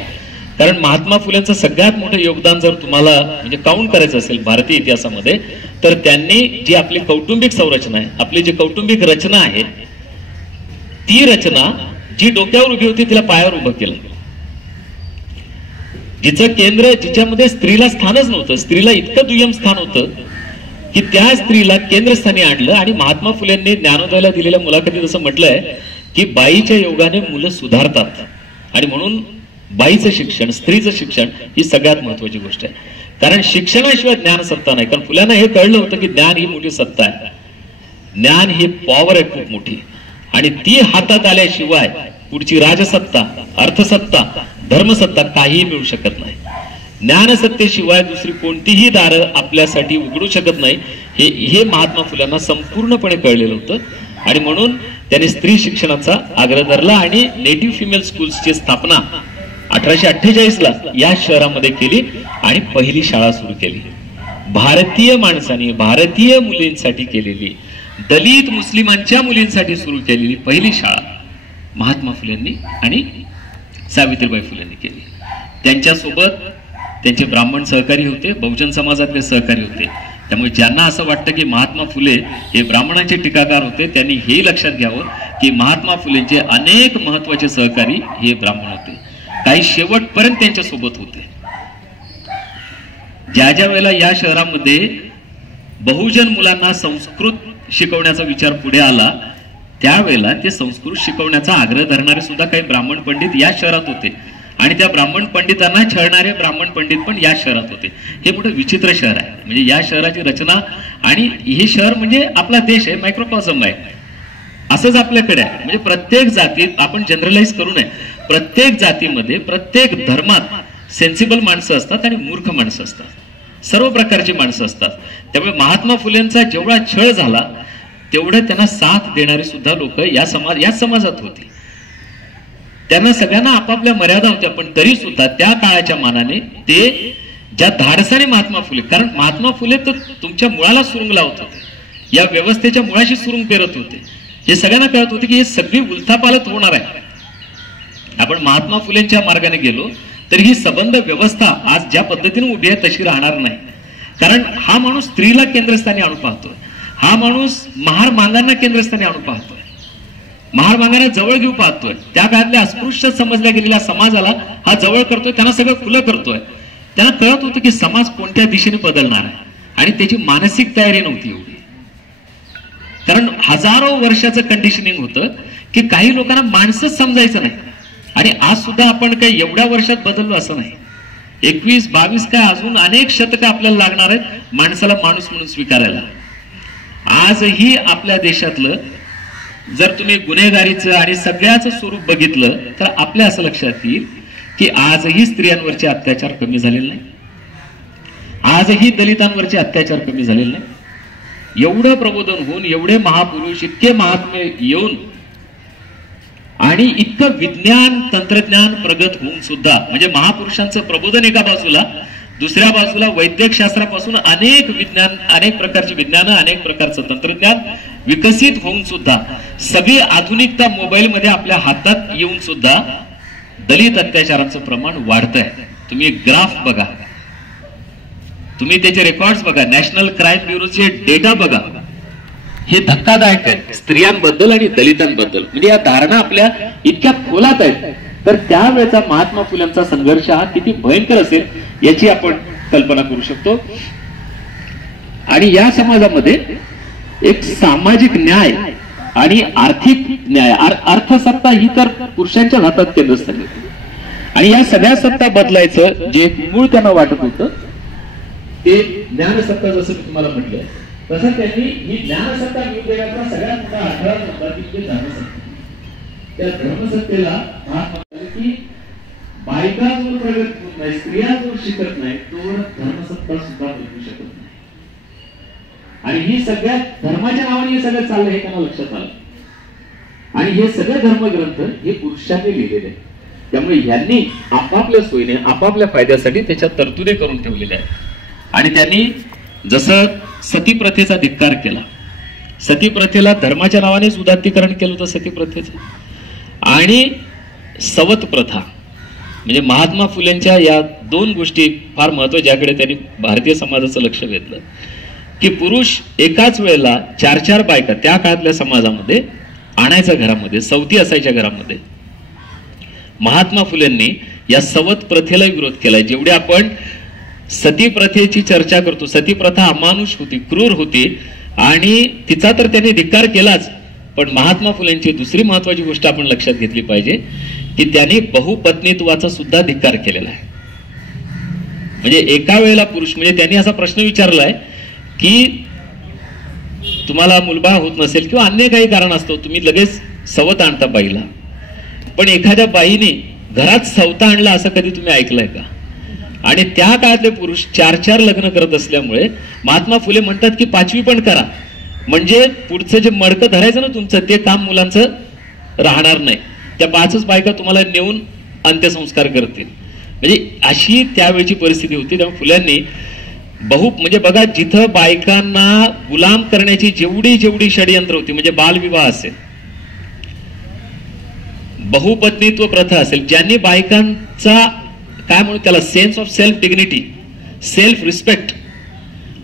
कारण महात्मा फुलेंचं सगळ्यात मोठं योगदान जर तुम्हाला म्हणजे काउंट करायचं असेल भारतीय इतिहासामध्ये, तर त्यांनी जी आपली कौटुंबिक संरचना आहे, आपली जी कौटुंबिक रचना आहे, ती रचना जी डोक्यावर उभी होती तिला पायावर उभं केलं. जिचं केंद्र, जिच्यामध्ये स्त्रीला स्थानच नव्हतं, स्त्रीला इतकं दुय्यम स्थान होतं की त्या स्त्रीला केंद्रस्थानी आणलं. आणि महात्मा फुलेंनी ज्ञानोदयाला दिलेल्या मुलाखतीत असं म्हटलंय की बाईच्या योगाने मुलं सुधारतात आणि म्हणून बाईचं शिक्षण, स्त्रीचं शिक्षण ही सगळ्यात महत्वाची गोष्ट आहे. कारण शिक्षणाशिवाय ज्ञान सत्ता नाही. कारण फुल्यांना हे कळलं होतं की ज्ञान ही मोठी सत्ता आहे, ज्ञान ही पॉवर आहे खूप मोठी, आणि ती हातात आल्याशिवाय पुढची राजसत्ता, अर्थसत्ता, धर्मसत्ता काही मिळू शकत नाही. ज्ञानसत्तेशिवाय दुसरी कोणतीही दारं आपल्यासाठी उघडू शकत नाही हे महात्मा फुल्यांना संपूर्णपणे कळलेलं होतं. आणि म्हणून त्यांनी स्त्री शिक्षणाचा आग्रह धरला आणि नेटिव्ह फिमेल स्कूल्सची स्थापना 1848 ला या शहरामध्ये केली आणि पहिली शाळा सुरू केली. भारतीय माणसांनी, भारतीय मुलींसाठी केलेली, दलित मुस्लिमांच्या मुलींसाठी सुरू केलेली पहिली शाळा महात्मा फुलेंनी आणि सावित्रीबाई फुलेंनी केली. त्यांच्यासोबत त्यांचे ब्राह्मण सहकारी होते, बहुजन समाजातले सहकारी होते. त्यामुळे ज्यांना असं वाटतं की महात्मा फुले हे ब्राह्मणांचे टीकाकार होते, त्यांनी हे लक्षात घ्यावं की महात्मा फुलेंचे अनेक महत्वाचे सहकारी हे ब्राह्मण होते. काही शेवटपर्यंत त्यांच्या सोबत होते. ज्या ज्या वेळेला या शहरामध्ये बहुजन मुलांना संस्कृत शिकवण्याचा विचार पुढे आला, त्यावेळेला ते संस्कृत शिकवण्याचा आग्रह धरणारे सुद्धा काही ब्राह्मण पंडित या शहरात होते. आणि त्या ब्राह्मण पंडितांना छळणारे ब्राह्मण पंडित पण या शहरात होते. हे मोठं विचित्र शहर आहे. म्हणजे या शहराची रचना, आणि हे शहर म्हणजे आपला देश आहे, मायक्रोकॉझम आहे, असंच आपल्याकडे आहे. म्हणजे प्रत्येक जातीत, आपण जनरलाइज करू नये, प्रत्येक जातीमध्ये, प्रत्येक धर्मात सेन्सिबल माणसं असतात आणि मूर्ख माणसं असतात, सर्व प्रकारची माणसं असतात. त्यामुळे महात्मा फुलेंचा जेवढा छळ झाला तेवढे त्यांना साथ देणारे सुद्धा लोक या समाजात होती. त्यांना सगळ्यांना आपापल्या मर्यादा होत्या, पण तरी सुद्धा त्या काळाच्या मानाने ते ज्या धाडसाने महात्मा फुले, कारण महात्मा फुले तर तुमच्या मुळाला सुरुंग लावत होते, या व्यवस्थेच्या मुळाशी सुरुंग पेरत होते. हे सगळ्यांना कळत होते की हे सगळी उलथापालत होणार आहे. आपण महात्मा फुलेंच्या मार्गाने गेलो तर ही संबंध व्यवस्था आज ज्या पद्धतीने उभी आहे तशी राहणार नाही. कारण हा माणूस स्त्रीला केंद्रस्थानी आणून पाहतोय, हा माणूस महार मांगांना केंद्रस्थानी आणून पाहतोय, महार मांगांना जवळ घेऊ पाहतोय. त्या काळातल्या अस्पृश्य समजल्या गेलेल्या समाजाला हा जवळ करतोय, त्यांना सगळं खुलं करतोय. त्यांना कळत होतं की समाज कोणत्या दिशेने बदलणार आहे आणि त्याची मानसिक तयारी नव्हती एवढी. कारण हजारो वर्षाचं कंडिशनिंग होतं की काही लोकांना माणसंच समजायचं नाही. आणि आज सुद्धा आपण काही एवढ्या वर्षात बदललो असं नाही. 21, 22 काय अजून अनेक शतकं आपल्याला लागणार आहेत माणसाला माणूस म्हणून स्वीकारायला. आजही आपल्या देशातलं जर तुम्ही गुन्हेगारीचं आणि सगळ्याचं स्वरूप बघितलं तर आपल्या असं लक्षात येईल की आजही स्त्रियांवरचे अत्याचार कमी झालेले नाही, आजही दलितांवरचे अत्याचार कमी झालेले नाही. एवढं प्रबोधन होऊन, एवढे महापुरुष, इतके महात्मे येऊन आणि इतकं विज्ञान तंत्रज्ञान प्रगत होऊन सुद्धा, म्हणजे महापुरुषांचं प्रबोधन एका बाजूला, दुसऱ्या बाजूला वैद्यक शास्त्रापासून अनेक विज्ञान, अनेक प्रकारची विज्ञानं, अनेक प्रकारचं तंत्रज्ञान विकसित होऊन सुद्धा, सगळी आधुनिकता मोबाईलमध्ये आपल्या हातात येऊन सुद्धा दलित अत्याचारांचं प्रमाण वाढतंय. तुम्ही एक ग्राफ बघा, तुम्ही त्याचे रेकॉर्ड्स बघा, नॅशनल क्राईम ब्युरोचे डेटा बघा, हे धक्कादायक आहे स्त्रियांबद्दल आणि दलितांबद्दल. म्हणजे या धारणा आपल्या इतक्या खोलात आहेत. तर त्यावेळेचा महात्मा फुल्यांचा संघर्ष हा किती भयंकर असेल याची आपण कल्पना करू शकतो. आणि या समाजामध्ये एक सामाजिक न्याय आणि आर्थिक न्याय, अर्थसत्ता ही तर पुरुषांच्या हातात केंद्रस्थानी होती. आणि या सगळ्या सत्ता बदलायचं जे मूळ त्यांना वाटत होतं ते ज्ञानसत्ता जसं मी तुम्हाला म्हटलं तसं त्यांनी ही ज्ञानसत्ता मिळवून देण्याचा सगळ्यात मोठा आढावा नंबर की धर्मसत्ता. त्या धर्मसत्तेला की बायका जो प्रगत होत नाही, स्त्रिया जो शिकत नाही, तो धर्मसत्ता सुद्धा बदलू शकत नाही. आणि ही सगळ्यात धर्माच्या नावाने हे सगळं चाललं हे त्यांना लक्षात आलं. आणि हे सगळे धर्मग्रंथ हे पुरुषांनी लिहिलेले. त्यामुळे यांनी आपापल्या सोयीने आपापल्या फायद्यासाठी त्याच्यात तरतुदी करून ठेवलेल्या आहेत. आणि त्यांनी जसं सती प्रथेचा धिक्कार केला, सती प्रथेला धर्माच्या नावानेच उदात्तीकरण केलं होतं सती प्रथेचं. आणि सवत प्रथा म्हणजे महात्मा फुलेंच्या या दोन गोष्टी फार महत्त्वाच्या, ज्याकडे त्यांनी भारतीय समाजाचं लक्ष वेधलं की पुरुष एकाच वेळेला 4-4 बायका त्या काळातल्या समाजामध्ये आणायचा घरामध्ये, सवती असायच्या घरामध्ये. महात्मा फुलेंनी या सवत प्रथेला विरोध केलाय. जेवढे आपण सती प्रथेची चर्चा करतो, सती प्रथा अमानुष होती, क्रूर होती आणि तिचा तर त्यांनी धिक्कार केलाच. पण महात्मा फुलेंची दुसरी महत्वाची गोष्ट आपण लक्षात घेतली पाहिजे की त्यांनी बहुपत्नीत्वाचा सुद्धा धिक्कार केलेला आहे. म्हणजे एका वेळेला पुरुष, म्हणजे त्यांनी असा प्रश्न विचारलाय की तुम्हाला मुलबाळ होत नसेल किंवा अन्य काही कारण असतं, तुम्ही लगेच सवत आणता बाईला, पण एखाद्या बाईने घरात सवता आणला असं कधी तुम्ही ऐकलंय का? आणि त्या काळातले पुरुष 4-4 लग्न करत असल्यामुळे महात्मा फुले म्हणतात की 5वी पण करा, म्हणजे पुढचं जे मडकं धरायचं ना तुमचं, ते काम मुलांचं राहणार नाही. त्या 5च बायका तुम्हाला नेऊन अंत्यसंस्कार करतील. म्हणजे अशी त्यावेळची परिस्थिती होती. त्यामुळे फुल्यांनी म्हणजे बघा, जिथं बायकांना गुलाम करण्याची जेवढी षडयंत्र होती, म्हणजे बालविवाह असेल, बहुपत्नीत्व प्रथा असेल, ज्यांनी बायकांचा काय म्हणू त्याला sense of self dignity, self respect,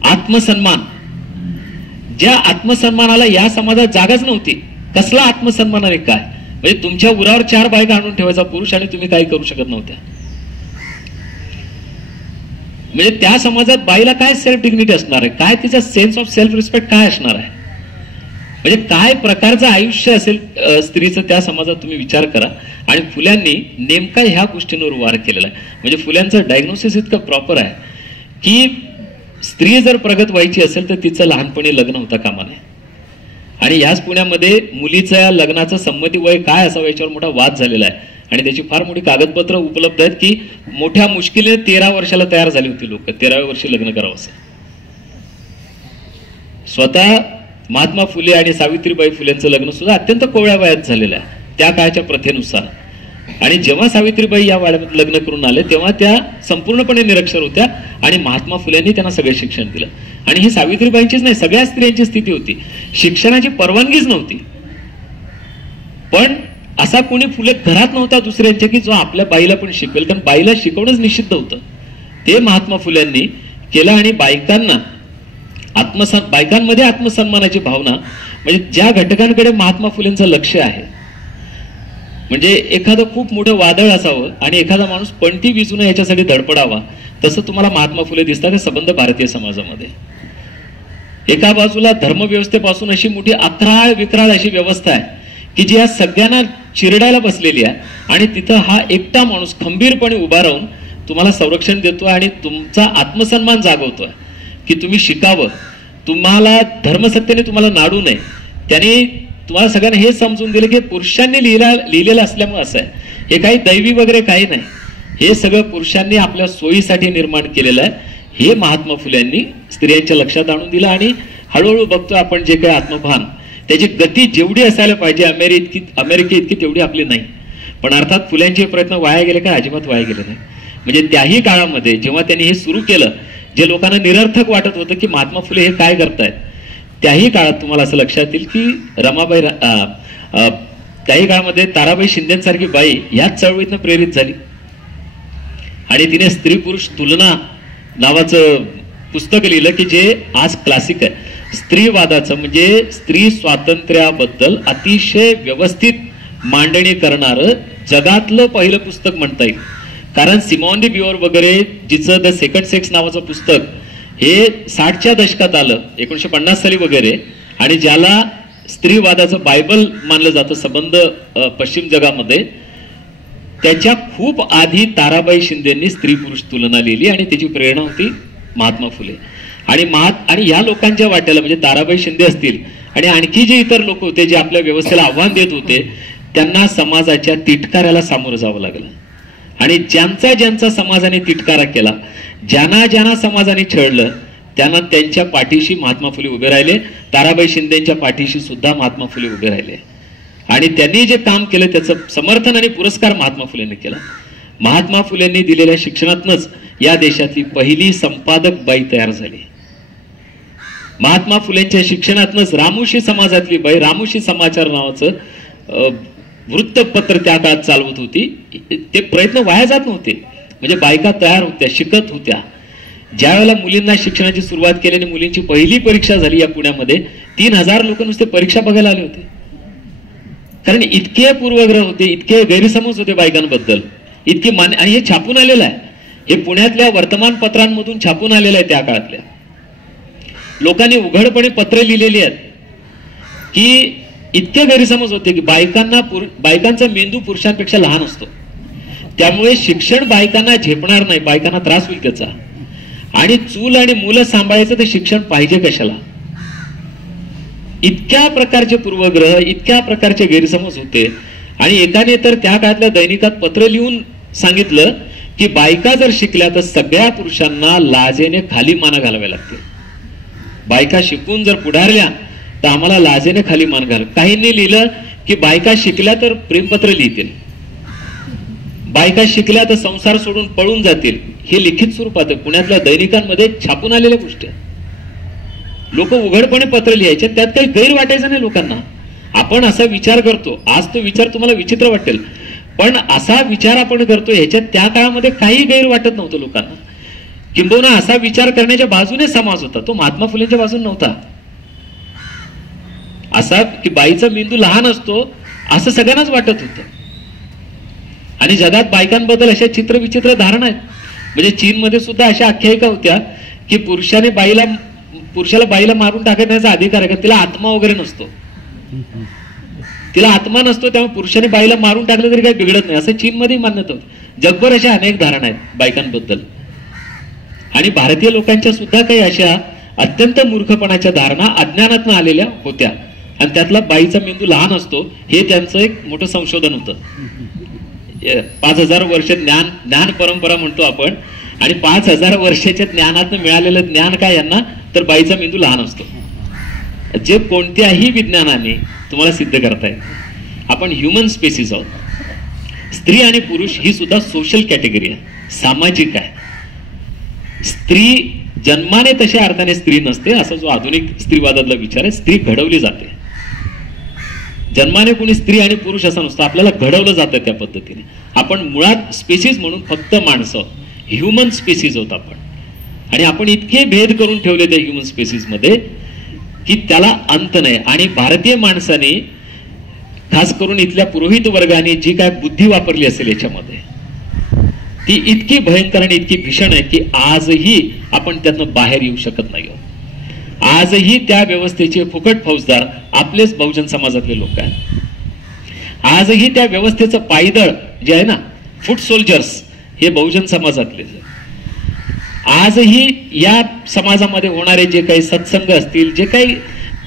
आत्मसन्मान, ज्या आत्मसन्मानाला या समाजात जागाच नव्हती. कसला आत्मसन्मान आणि काय, म्हणजे तुमच्या उरावर 4 बायका आणून ठेवायचा पुरुष आणि तुम्ही काही करू शकत नव्हत्या. म्हणजे त्या समाजात बाईला काय सेल्फ डिग्निटी असणार आहे, काय तिचा सेन्स ऑफ सेल्फ रिस्पेक्ट काय असणार आहे, म्हणजे काय प्रकारचं आयुष्य असेल स्त्रीचं त्या समाजात, तुम्ही विचार करा. आणि फुल्यांनी नेमका ह्या गोष्टींवर वार केलेला आहे. म्हणजे फुल्यांचं डायग्नोसिस इतकं प्रॉपर आहे की स्त्री जर प्रगत व्हायची असेल तर तिचं लहानपणी लग्न होता कामा नये. आणि याच पुण्यामध्ये मुलीचं लग्नाचं संमती वय काय असावं याच्यावर मोठा वाद झालेला आहे. आणि त्याची फार मोठी कागदपत्र उपलब्ध आहेत की मोठ्या मुश्किलीने 13 वर्षाला तयार झाली होती लोक 13व्या वर्षी लग्न करावं असं. स्वतः महात्मा फुले आणि सावित्रीबाई फुलेंचं लग्न सुद्धा अत्यंत कोवळ्या वयात झालेलं आहे त्या काळच्या प्रथेनुसार. आणि जेव्हा सावित्रीबाई या वाड्यात लग्न करून आले तेव्हा त्या संपूर्णपणे निरक्षर होत्या आणि महात्मा फुलेंनी त्यांना सगळे शिक्षण दिलं. आणि ही सावित्रीबाईंचीच नाही, सगळ्या स्त्रियांची स्थिती होती. शिक्षणाची परवानगीच नव्हती. पण असा कोणी फुले घरात नव्हता दुसऱ्यांच्या की जो आपल्या बाईला पण शिकवेल, कारण बाईला शिकवणंच निषिद्ध होतं. ते महात्मा फुल्यांनी केलं. आणि बायकांना बायकांमध्ये आत्मसन्मानाची भावना, म्हणजे ज्या घटकांकडे महात्मा फुलेंचं लक्ष आहे, म्हणजे एखादं खूप मोठं वादळ असावं आणि एखादा माणूस पणती विजू नये याच्यासाठी धडपडावा, तसं तुम्हाला महात्मा फुले दिसतात का संबंध भारतीय समाजामध्ये. एका बाजूला धर्मव्यवस्थेपासून अशी मोठी अक्राळ विक्राळ अशी व्यवस्था आहे की जी या सगळ्यांना चिरडायला बसलेली आहे. आणि तिथं हा एकटा माणूस खंबीरपणे उभा राहून तुम्हाला संरक्षण देतो आणि तुमचा आत्मसन्मान जागवतोय की तुम्ही शिकावं, तुम्हाला धर्मसत्तेने तुम्हाला नाडू नये. त्याने तुम्हाला सगळ्यांना हे समजून दिलं की पुरुषांनी लिहिलेलं असल्यामुळे असं आहे, हे काही दैवी वगैरे काही नाही, हे सगळं पुरुषांनी आपल्या सोयीसाठी निर्माण केलेलं आहे. हे महात्मा फुल्यांनी स्त्रियांच्या लक्षात आणून दिलं. आणि हळूहळू बघतो आपण जे काही आत्मभान, त्याची गती जेवढी असायला पाहिजे अमेरिके इतकी तेवढी आपली नाही. पण अर्थात फुल्यांचे प्रयत्न वाया गेले का? अजिबात वाया गेले नाही. म्हणजे त्याही काळामध्ये जेव्हा त्यांनी हे सुरू केलं, जे लोकांना निरर्थक वाटत होतं की महात्मा फुले हे काय करतायत, त्याही काळात तुम्हाला असं लक्षात येईल की रमाबाई त्याही काळामध्ये ताराबाई शिंदेसारखी बाई याच चळवळीतनं प्रेरित झाली. आणि तिने स्त्री पुरुष तुलना नावाचं पुस्तक लिहिलं की जे आज क्लासिक आहे. स्त्रीवादाचं म्हणजे स्त्री स्वातंत्र्याबद्दल अतिशय व्यवस्थित मांडणी करणारं जगातलं पहिलं पुस्तक म्हणता येईल. कारण सिमॉन डी ब्युअर वगैरे जिचं द सेकंड सेक्स नावाचं पुस्तक हे 60च्या दशकात आलं 1950 साली वगैरे, आणि ज्याला स्त्रीवादाचं बायबल मानलं जातं संबंध पश्चिम जगामध्ये, त्याच्या खूप आधी ताराबाई शिंदेंनी स्त्री पुरुष तुलना लिहिली. आणि त्याची प्रेरणा होती महात्मा फुले आणि या लोकांच्या वाट्याला म्हणजे ताराबाई शिंदे असतील आणि आणखी जे इतर लोक होते जे आपल्या व्यवस्थेला आव्हान देत होते, त्यांना समाजाच्या तिटकाराला सामोरं जावं लागलं. आणि ज्यांचा समाजाने तिटकारा केला, ज्यांना समाजाने छळलं, त्यांना त्यांच्या पाठीशी महात्मा फुले उभे राहिले. ताराबाई शिंदेच्या पाठीशी सुद्धा महात्मा फुले उभे राहिले आणि त्यांनी जे काम केलं त्याचं समर्थन आणि पुरस्कार महात्मा फुलेंनी केला. महात्मा फुलेंनी दिलेल्या शिक्षणातूनच या देशातली पहिली संपादक बाई तयार झाली. महात्मा फुलेंच्या शिक्षणातूनच रामोशी समाजातली बाई रामोशी समाचार नावाचं वृत्तपत्र त्या काळात चालवत होती. ते प्रयत्न वाया जात नव्हते, म्हणजे बायका तयार होत्या, शिकत होत्या. ज्या वेळेला मुलींना शिक्षणाची सुरुवात केली आणि मुलींची पहिली परीक्षा झाली या पुण्यामध्ये, 3000 लोक नुसते परीक्षा बघायला आले होते. कारण इतके पूर्वग्रह होते, इतके गैरसमज होते बायकांबद्दल, इतके आणि हे छापून आलेलं आहे. हे पुण्यातल्या वर्तमानपत्रांमधून छापून आलेलं आहे. त्या काळातल्या लोकांनी उघडपणे पत्र लिहिलेली आहेत की इतके गैरसमज होते की बायकांचा मेंदू पुरुषांपेक्षा लहान असतो, त्यामुळे शिक्षण बायकांना झेपणार नाही, बायकांना त्रास होईल त्याचा. आणि चूल आणि मुलं सांभाळायचं ते शिक्षण पाहिजे कशाला. इतक्या प्रकारचे पूर्वग्रह, इतक्या प्रकारचे गैरसमज होते. आणि एकाने तर त्या काळातल्या दैनिकात पत्र लिहून सांगितलं की बायका जर शिकल्या तर सगळ्या पुरुषांना लाजेने खाली माना घालाव्या लागतील. बायका शिकून जर पुढारल्या तर आम्हाला लाजेने खाली मान घाल. काहींनी लिहिलं की बायका शिकल्या तर प्रेमपत्र लिहितील, बायका शिकल्या तर संसार सोडून पळून जातील. हे लिखित स्वरूपात पुण्यातल्या दैनिकांमध्ये छापून आलेल्या गोष्टी. लोक उघडपणे पत्र लिहायचे, त्यात काही गैर वाटायचं नाही लोकांना. आपण असा विचार करतो, आज तो विचार तुम्हाला विचित्र वाटेल, पण असा विचार आपण करतो ह्याच्यात त्या काळामध्ये काही गैर वाटत नव्हतं लोकांना. किंबहुना असा विचार करण्याच्या बाजूने समाज होता, तो महात्मा फुलेंच्या बाजूने नव्हता. असा की बाईचा मेंदू लहान असतो असं सगळ्यांनाच वाटत होतं. आणि जगात बायकांबद्दल अशा चित्रविचित्र धारणा आहेत. म्हणजे चीनमध्ये सुद्धा अशा आख्यायिका होत्या की पुरुषाला बाईला मारून टाकण्याचा अधिकार आहे, कारण तिला आत्मा वगैरे नसतो, तिला आत्मा नसतो, त्यामुळे पुरुषाने बाईला मारून टाकलं तरी काही बिघडत नाही, असं चीनमध्ये मान्यता होती. जगभर अशा अनेक धारणा आहेत बायकांबद्दल. आणि भारतीय लोकांच्या सुद्धा काही अशा अत्यंत मूर्खपणाच्या धारणा अज्ञानातून आलेल्या होत्या. आणि त्यातला बाईचा मेंदू लहान असतो हे त्यांचं एक मोठं संशोधन होतं. 5000 वर्ष ज्ञान परंपरा म्हणतो आपण, आणि 5000 वर्षाच्या ज्ञानातून मिळालेलं ज्ञान काय यांना, तर बाईचा मेंदू लहान असतो. जे कोणत्याही विज्ञानाने तुम्हाला सिद्ध करताय. आपण ह्युमन स्पेसिस आहोत. स्त्री आणि पुरुष ही सुद्धा सोशल कॅटेगरी आहे, सामाजिक आहे. स्त्री जन्माने तशा अर्थाने स्त्री नसते, असा जो आधुनिक स्त्रीवादातला विचार आहे. स्त्री घडवली जाते. जन्माने कोणी स्त्री आणि पुरुष असा नसतं, आपल्याला घडवलं जातं त्या पद्धतीने. आपण मुळात स्पेसिस म्हणून फक्त माणसं, ह्युमन स्पेसिस होत आपण. आणि आपण इतके भेद करून ठेवले त्या ह्युमन स्पेसिस मध्ये की त्याला अंत नाही. आणि भारतीय माणसाने, खास करून इथल्या पुरोहित वर्गाने जी काय बुद्धी वापरली असेल याच्यामध्ये, ती इतकी भयंकर आणि इतकी भीषण आहे की आजही आपण त्यातनं बाहेर येऊ शकत नाही. आजही त्या व्यवस्थेचे फुकट फौजदार आपलेच बहुजन समाजातले लोक आहेत. आजही त्या व्यवस्थेचं पायदळ जे आहे ना, फूट सोल्जर्स, हे बहुजन समाजातले. आजही या समाजामध्ये होणारे जे काही सत्संग असतील, जे काही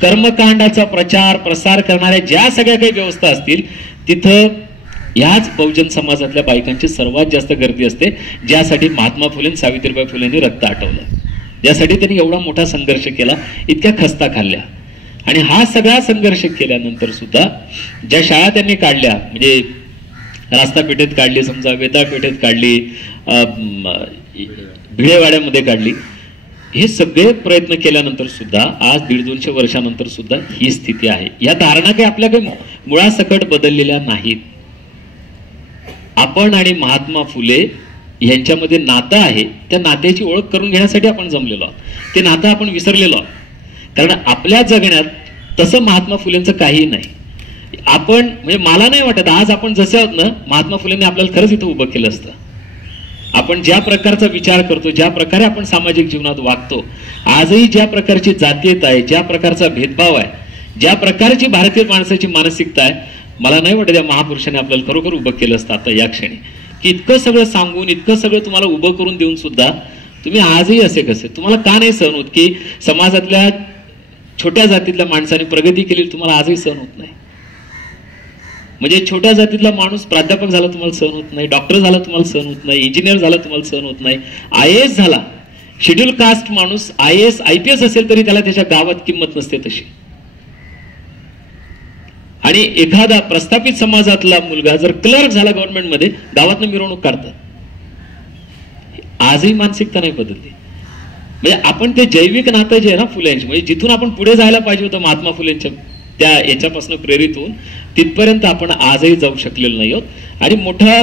कर्मकांडाचा प्रचार प्रसार करणाऱ्या ज्या सगळ्या काही व्यवस्था असतील, तिथं याच बहुजन समाजातल्या बायकांची सर्वात जास्त गर्दी असते, ज्यासाठी महात्मा फुले सावित्रीबाई फुलेंनी रक्त आटवलं, ज्यासाठी त्यांनी एवढा मोठा संघर्ष केला, इतक्या खस्ता खाल्ल्या. आणि हा सगळा संघर्ष केल्यानंतर सुद्धा ज्या शाळा त्यांनी काढल्या, म्हणजे रास्तापेठेत काढली, समजा वेताळपेठेत काढली, भिडेवाड्यामध्ये काढली, हे सगळे प्रयत्न केल्यानंतर सुद्धा आज 150-200 वर्षानंतर सुद्धा ही स्थिती आहे. या धारणा काही आपल्या काही मुळासकट बदललेल्या नाहीत. आपण आणि महात्मा फुले यांच्यामध्ये नातं आहे, त्या नात्याची ओळख करून घेण्यासाठी आपण जमलेलो आहोत. ते नातं आपण विसरलेलो आहोत, कारण आपल्या जगण्यात तसं महात्मा फुलेंचं काही नाही. आपण म्हणजे मला नाही वाटत आज आपण जसे आहोत ना, महात्मा फुलेंनी आपल्याला खरंच इथं उभं केलं असतं. आपण ज्या प्रकारचा विचार करतो, ज्या प्रकारे आपण सामाजिक जीवनात वागतो, आजही ज्या प्रकारची जातीयता आहे, ज्या प्रकारचा भेदभाव आहे, ज्या प्रकारची भारतीय माणसाची मानसिकता आहे, मला नाही वाटत या महापुरुषाने आपल्याला खरोखर उभं केलं असतं आता या क्षणी. की इतकं सगळं सांगून, इतकं सगळं तुम्हाला उभं करून देऊन सुद्धा तुम्ही आजही असे कसे? तुम्हाला का नाही सहन होत की समाजातल्या छोट्या जातीतल्या माणसाने प्रगती केली तुम्हाला आजही सहन होत नाही? म्हणजे छोट्या जातीतला माणूस प्राध्यापक झाला तुम्हाला सहन होत नाही, डॉक्टर झाला तुम्हाला सहन होत नाही, इंजिनियर झाला तुम्हाला सहन होत नाही, IAS झाला, शेड्यूल कास्ट माणूस IAS IPS असेल तरी त्याला त्याच्या गावात किंमत नसते तशी. आणि एखादा प्रस्थापित समाजातला मुलगा जर क्लर्क झाला गव्हर्नमेंटमध्ये, गावातनं मिरवणूक काढतात. आजही मानसिकता नाही बदलली. म्हणजे आपण ते जैविक नातं जे आहे ना फुल्यांची, म्हणजे जिथून आपण पुढे जायला पाहिजे होतं महात्मा फुलेंच्या त्या याच्यापासून प्रेरित होऊन तिथपर्यंत आपण आजही जाऊ शकलेलो नाही आहोत. आणि मोठा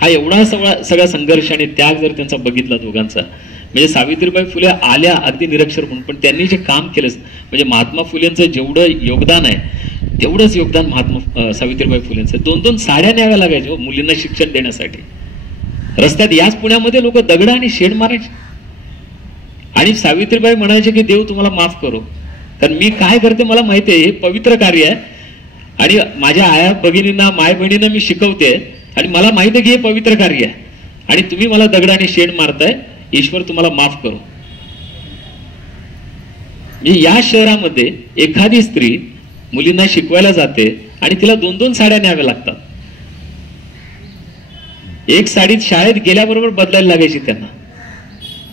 हा एवढा सगळा संघर्ष आणि त्याग जर त्यांचा बघितला दोघांचा, म्हणजे सावित्रीबाई फुले आल्या अगदी निरक्षर म्हणून, पण त्यांनी जे काम केलं, म्हणजे महात्मा फुलेंचं जेवढं योगदान आहे तेवढंच योगदान सावित्रीबाई फुलेंचं. 2-2 साड्या न्याव्या लागायच्या मुलींना शिक्षण देण्यासाठी. रस्त्यात याच पुण्यामध्ये लोक दगड आणि शेड मारायचे आणि सावित्रीबाई म्हणायचे की देव तुम्हाला माफ करो, कारण मी काय करते मला माहिती आहे, हे पवित्र कार्य आहे आणि माझ्या आया भगिनींना माय बहिणींना मी शिकवते आणि मला माहिती आहे की हे पवित्र कार्य आहे आणि तुम्ही मला दगड आणि शेड मारताय, ईश्वर तुम्हाला माफ करो. या शहरामध्ये एखादी स्त्री मुलींना शिकवायला जाते आणि तिला 2-2 साड्या न्याव्या लागतात. एक साडीत शाळेत गेल्याबरोबर बदलायला लागायची त्यांना,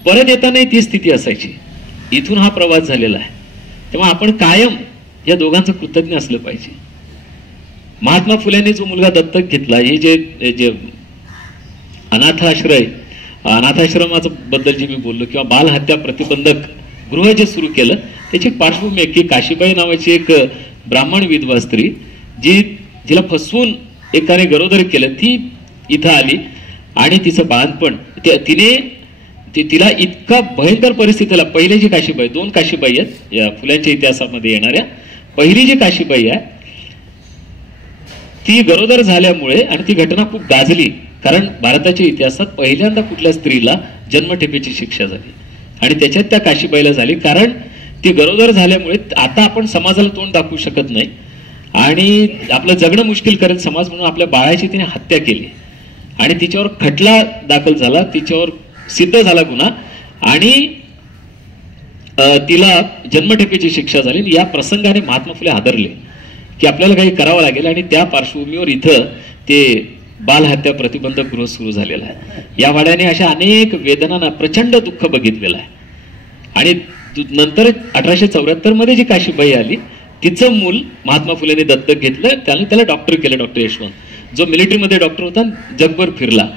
परत येतानाही ती स्थिती असायची. इथून हा प्रवास झालेला आहे. तेव्हा आपण कायम या दोघांचं कृतज्ञ असलं पाहिजे. महात्मा फुलेंनी जो मुलगा दत्तक घेतला, हे जे अनाथाश्रमाचं बद्दल जे मी बोललो किंवा बालहत्या प्रतिबंधक गृह जे सुरू केलं, त्याची पार्श्वभूमी आहे की काशीबाई नावाची एक ब्राह्मण विधवा स्त्री जिला फसवून एकाने गरोदर केलं, ती इथं आली आणि तिचं बाळपण तिला इतका भयंकर परिस्थितीला, पहिली जी काशीबाई, 2 काशीबाई आहेत या फुल्यांच्या इतिहासामध्ये येणाऱ्या. पहिली जी काशीबाई आहे ती गरोदर झाल्यामुळे, आणि ती घटना खूप गाजली कारण भारताच्या इतिहासात पहिल्यांदा कुठल्या स्त्रीला जन्मठेपेची शिक्षा झाली आणि त्याच्यात त्या काशीबाईला झाली, कारण ती गरोदर झाल्यामुळे आता आपण समाजाला तोंड दाखवू शकत नाही आणि आपलं जगणं मुश्किल करेल समाज म्हणून आपल्या बाळाची तिने हत्या केली आणि तिच्यावर खटला दाखल झाला, तिच्यावर सिद्ध झाला गुन्हा आणि तिला जन्मठेपेची शिक्षा झाली. या प्रसंगाने महात्मा फुले हादरले की आपल्याला काही करावं लागेल आणि त्या पार्श्वभूमीवर इथं ते बालहत्या प्रतिबंधक गृह सुरू झालेलं आहे. या वाड्याने अशा अनेक वेदनांना प्रचंड दुःख बघितलेलं आहे. आणि नंतर 1874 मध्ये जी काशीबाई आली, तिचं मूल महात्मा फुलेंनी दत्तक घेतलं, त्याला डॉक्टर केलं, डॉक्टर यशवंत, जो मिलिटरीमध्ये डॉक्टर होता, जगभर फिरला.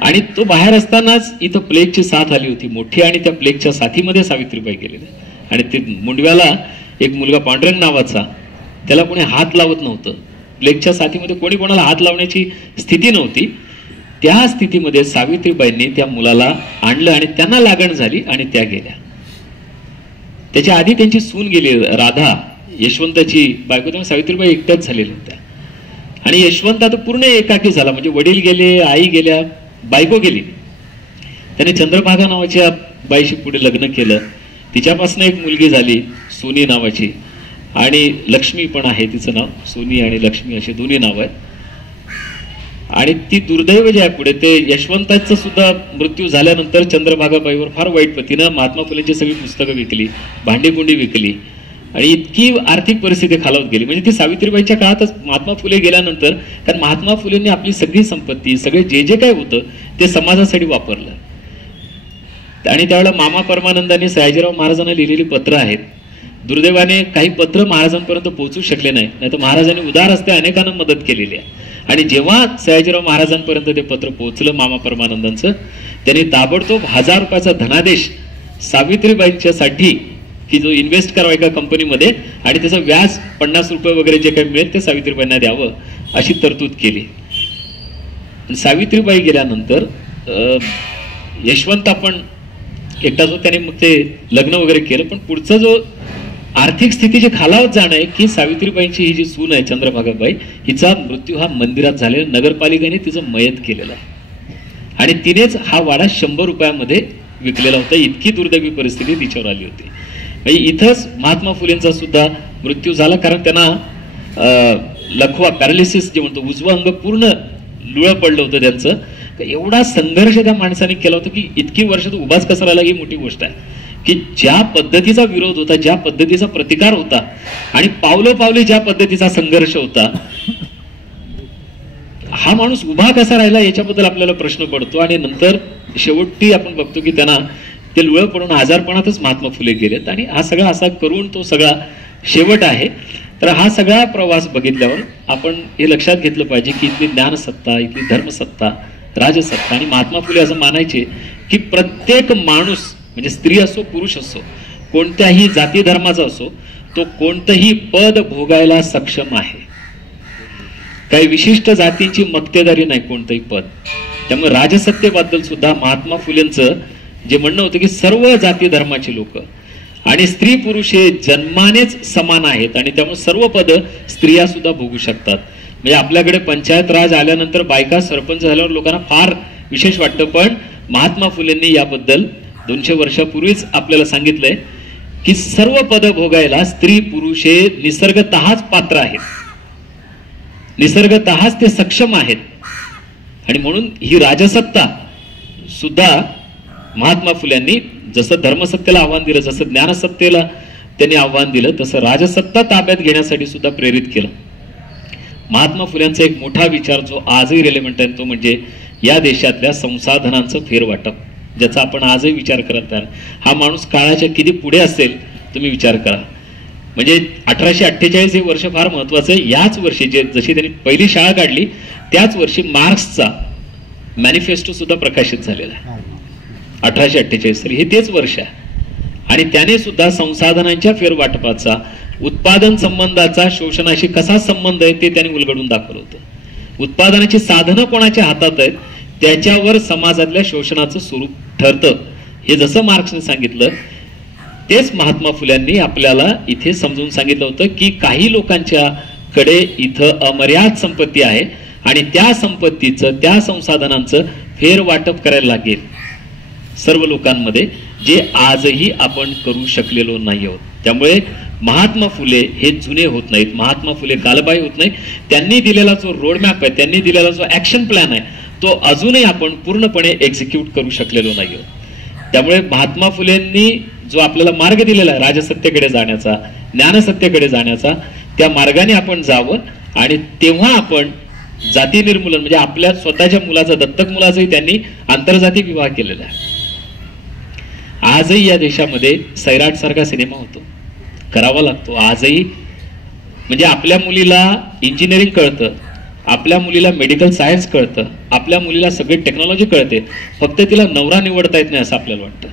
आणि तो बाहेर असतानाच इथं प्लेगची साथ आली होती मोठी आणि त्या प्लेगच्या साथीमध्ये सावित्रीबाई गेलेल्या. आणि ते मुंडव्याला एक मुलगा पांडुरंग नावाचा, त्याला कोणी हात लावत नव्हतं. प्लेगच्या साथीमध्ये कोणी कोणाला हात लावण्याची स्थिती नव्हती. त्या स्थितीमध्ये सावित्रीबाईंनी त्या मुलाला आणलं आणि त्यांना लागण झाली आणि त्या गेल्या. त्याच्या आधी त्यांची सून गेली राधा, यशवंताची बायको, तेव्हा सावित्रीबाई एकट्याच झालेल्या होत्या. आणि यशवंत आता पूर्ण एकाकी झाला, म्हणजे वडील गेले, आई गेल्या, बायको गेली. त्याने चंद्रभागा नावाच्या बाईशी पुढे लग्न केलं. तिच्यापासून एक मुलगी झाली सोनी नावाची, आणि लक्ष्मी पण आहे तिचं नाव. सोनी आणि लक्ष्मी अशी दोन्ही नाव आहेत. आणि ती दुर्दैव जे आहे पुढे, ते यशवंताचं सुद्धा मृत्यू झाल्यानंतर चंद्रभागाबाईवर फार वाईट पतीनं महात्मा फुलेंची सगळी पुस्तकं विकली, भांडीकुंडी विकली आणि इतकी आर्थिक परिस्थिती खालावत गेली. म्हणजे ती सावित्रीबाईच्या काळातच महात्मा फुले गेल्यानंतर, कारण महात्मा फुलेंनी आपली सगळी संपत्ती, सगळे जे काय होतं ते समाजासाठी वापरलं. आणि त्यावेळेला मामा परमानंदांनी सयाजीराव महाराजांना लिहिलेली पत्र आहेत. दुर्दैवाने काही पत्र महाराजांपर्यंत पोहोचू शकले नाही, नाहीतर महाराजांनी उदार हस्ते अनेकांना मदत केलेली आहे. आणि जेव्हा सयाजीराव महाराजांपर्यंत ते पत्र पोहोचलं मामा परमानंदांचं, त्यांनी ताबडतोब 1000 रुपयाचा धनादेश सावित्रीबाईंच्यासाठी, की जो इन्व्हेस्ट करावा एका कंपनीमध्ये आणि त्याचं व्याज 50 रुपये वगैरे जे काही मिळेल ते सावित्रीबाईंना द्यावं अशी तरतूद केली. सावित्रीबाई गेल्यानंतर यशवंत आपण एकटा जो, त्याने मग ते लग्न वगैरे केलं. पण पुढचा जो आर्थिक स्थिती जी खालावत जाणं आहे की सावित्रीबाईंची ही जी सून आहे चंद्रभागाबाई, हिचा मृत्यू हा मंदिरात झालेला, नगरपालिकेने तिचं मयत केलेलं आहे आणि तिनेच हा वाडा 100 रुपयामध्ये विकलेला होता. इतकी दुर्दैवी परिस्थिती तिच्यावर आली होती. म्हणजे इथंच महात्मा फुलेंचा सुद्धा मृत्यू झाला, कारण त्यांना लखवा, पॅरालिसिस जे म्हणतो, उजवं अंग पूर्ण लुळं पडलं होतं त्यांचं एवढा संघर्ष त्या माणसाने केला होता की इतकी वर्ष तो उभाच कसा राहिला ही मोठी गोष्ट आहे. की ज्या पद्धतीचा विरोध होता, ज्या पद्धतीचा प्रतिकार होता आणि पावलोपावली ज्या पद्धतीचा संघर्ष होता, हा माणूस उभा कसा राहिला याच्याबद्दल आपल्याला प्रश्न पडतो. आणि नंतर शेवटी आपण बघतो की त्यांना ते लुळं पडून आजारपणातच महात्मा फुले गेलेत. आणि हा सगळा असा करून तो सगळा शेवट आहे. तर हा सगळा प्रवास बघितल्यावर आपण हे लक्षात घेतलं पाहिजे की इथली ज्ञानसत्ता, इथली धर्मसत्ता, राजसत्ता, आणि महात्मा फुले असं मानायचे की प्रत्येक माणूस म्हणजे स्त्री असो पुरुष असो, कोणत्याही जाती धर्माचा असो, तो कोणतंही पद भोगायला सक्षम आहे. काही विशिष्ट जातींची मक्तेदारी नाही कोणतंही पद. त्यामुळे राजसत्तेबद्दल सुद्धा महात्मा फुलेंचं जे म्हणणं होतं की सर्व जाती धर्माचे लोक आणि स्त्री पुरुष हे जन्मानेच समान आहेत आणि त्यामुळे सर्व पद स्त्रिया सुद्धा भोगू शकतात. म्हणजे आपल्याकडे पंचायत राज आल्यानंतर बायका सरपंच झाल्यावर लोकांना फार विशेष वाटतं, पण महात्मा फुलेंनी याबद्दल 200 वर्षापूर्वीच आपल्याला सांगितलंय की सर्व पद भोगायला स्त्री पुरुष हे निसर्गतःच पात्र आहेत, निसर्गतःच ते सक्षम आहेत. आणि म्हणून ही राजसत्ता सुद्धा महात्मा फुल्यांनी जसं धर्मसत्तेला आव्हान दिलं, जसं ज्ञानसत्तेला त्यांनी आव्हान दिलं, तसं राजसत्ता ताब्यात घेण्यासाठी सुद्धा प्रेरित केलं. महात्मा फुल्यांचा एक मोठा विचार जो आजही रिलेव्हंट आहे तो म्हणजे या देशातल्या संसाधनांचं फेरवाटप, ज्याचा आपण आजही विचार करत आहात. हा माणूस काळाच्या किती पुढे असेल तुम्ही विचार करा. म्हणजे 1848 हे वर्ष फार महत्वाचं आहे. याच वर्षी जशी त्यांनी पहिली शाळा काढली त्याच वर्षी मार्क्सचा मॅनिफेस्टो सुद्धा प्रकाशित झालेला आहे. 1848 हे तेच वर्ष आहे. आणि त्याने सुद्धा संसाधनांच्या फेरवाटपाचा, उत्पादन संबंधाचा शोषणाशी कसा संबंध आहे ते त्यांनी उलगडून दाखवलं होतं. उत्पादनाची साधनं कोणाच्या हातात आहेत त्याच्यावर समाजातल्या शोषणाचं स्वरूप ठरतं. हे जसं मार्क्सने सांगितलं तेच महात्मा फुल्यांनी आपल्याला इथे समजून सांगितलं होतं की काही लोकांच्या कडे इथं अमर्याद संपत्ती आहे आणि त्या संपत्तीचं, त्या संसाधनांचं फेरवाटप करायला लागेल सर्व लोकांमध्ये, जे आजही आपण करू शकलेलो नाही आहोत. त्यामुळे महात्मा फुले हे जुने होत नाहीत, महात्मा फुले कालबाह्य होत नाहीत. त्यांनी दिलेला जो रोडमॅप आहे, त्यांनी दिलेला जो ऍक्शन प्लॅन आहे तो अजूनही आपण पूर्णपणे एक्झिक्यूट करू शकलेलो नाही आहोत. त्यामुळे महात्मा फुलेंनी जो आपल्याला मार्ग दिलेला आहे राजसत्तेकडे जाण्याचा, ज्ञानसत्तेकडे जाण्याचा, त्या मार्गाने आपण जावं. आणि तेव्हा आपण जाती निर्मूलन म्हणजे आपल्या स्वतःच्या मुलाचा, दत्तक मुलाचाही त्यांनी आंतरजाती विवाह केलेला आहे. आजही या देशामध्ये सैराट सारखा सिनेमा होतो, करावा लागतो आजही. म्हणजे आपल्या मुलीला इंजिनिअरिंग कळतं, आपल्या मुलीला मेडिकल सायन्स कळतं, आपल्या मुलीला सगळी टेक्नॉलॉजी कळते, फक्त तिला नवरा निवडता येत नाही असं आपल्याला वाटतं.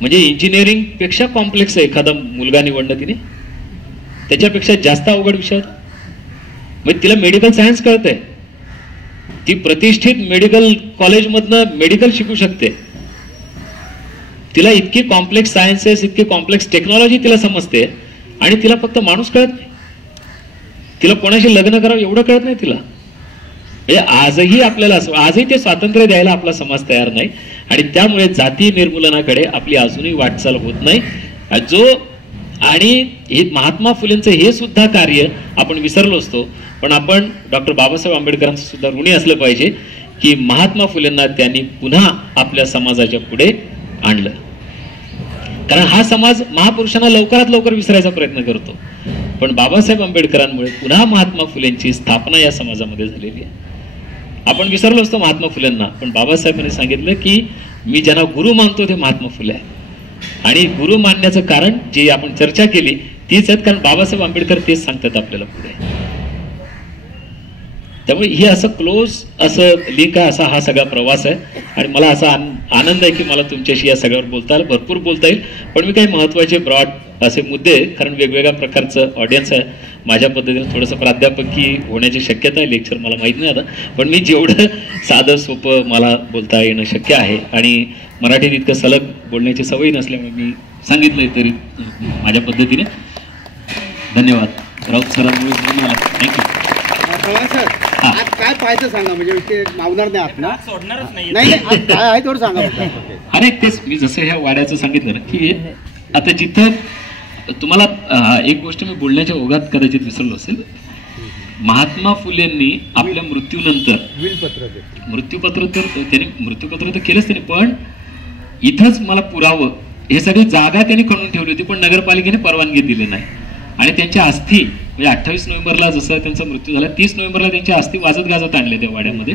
म्हणजे इंजिनिअरिंग पेक्षा कॉम्प्लेक्स आहे एखादा मुलगा निवडणं, तिने त्याच्यापेक्षा जास्त अवघड विषय होता. म्हणजे तिला मेडिकल सायन्स कळतंय, ती प्रतिष्ठित मेडिकल कॉलेजमधनं मेडिकल शिकू शकते, तिला इतकी कॉम्प्लेक्स सायन्सेस, इतकी कॉम्प्लेक्स टेक्नॉलॉजी तिला समजते, आणि तिला फक्त माणूस कळत नाही, तिला कोणाशी लग्न करावं एवढं कळत नाही तिला. म्हणजे आजही आपल्याला आजही ते स्वातंत्र्य द्यायला आपला समाज तयार नाही. आणि त्यामुळे जाती निर्मूलनाकडे आपली अजूनही वाटचाल होत नाही. आणि हे महात्मा फुलेंचं हे सुद्धा कार्य आपण विसरलो असतो, पण आपण डॉक्टर बाबासाहेब आंबेडकरांचं सुद्धा ऋणी असलं पाहिजे की महात्मा फुलेंना त्यांनी पुन्हा आपल्या समाजाच्या पुढे आणलं. कारण हा समाज महापुरुषांना लवकरात लवकर विसरायचा प्रयत्न करतो, पण बाबासाहेब आंबेडकरांमुळे पुन्हा महात्मा फुलेंची स्थापना या समाजामध्ये झालेली आहे. आपण विसरलो असतो महात्मा फुलेंना, पण बाबासाहेबांनी सांगितलं की मी ज्यांना गुरु मानतो ते महात्मा फुले आहे. आणि गुरु मानण्याचं कारण जे आपण चर्चा केली तीच आहेत, कारण बाबासाहेब आंबेडकर तेच सांगतात आपल्याला पुढे. त्यामुळे ही असं क्लोज असं लिंक आहे, असा हा सगळा प्रवास आहे. आणि मला असा आनंद आहे की मला तुमच्याशी या सगळ्यावर बोलता आलं, भरपूर बोलता येईल, पण मी काही महत्वाचे ब्रॉड असे मुद्दे, कारण वेगवेगळ्या प्रकारचं ऑडियन्स आहे, माझ्या पद्धतीने थोडंसं प्राध्यापकी होण्याची शक्यता आहे, लेक्चर मला माहीत नाही आता, पण मी जेवढं साधं सोपं मला बोलता येणं शक्य आहे. आणि मराठीत इतकं सलग बोलण्याची सवय नसल्यामुळे मी सांगितलंय तरी माझ्या पद्धतीने. धन्यवाद. राऊत सरांमुळे मला थँक्यू. आज काय पाहायचं सांगा, म्हणजे ते मावणार नाही आपण सोडणारच नाही. नाही काय आहे तेवढं सांगा. अरे तेच मी जसं ह्या वाड्याचं सांगितलं ना की आता जिथं तुम्हाला एक गोष्ट मी बोलण्याच्या ओघात कदाचित विसरलो असेल महात्मा फुलेंनी आपल्या मृत्यूनंतर विलपत्र मृत्यूपत्र तर केलंच त्यांनी, पण इथंच मला पुरावं हे सगळी जागा त्यांनी खणून ठेवली होती, पण नगरपालिकेने परवानगी दिली नाही. आणि त्यांच्या अस्थी म्हणजे 28 नोव्हेंबरला जसं त्यांचा मृत्यू झाला, 30 नोव्हेंबरला त्यांच्या अस्थी वाजत गाजत आणल्या त्या वाड्यामध्ये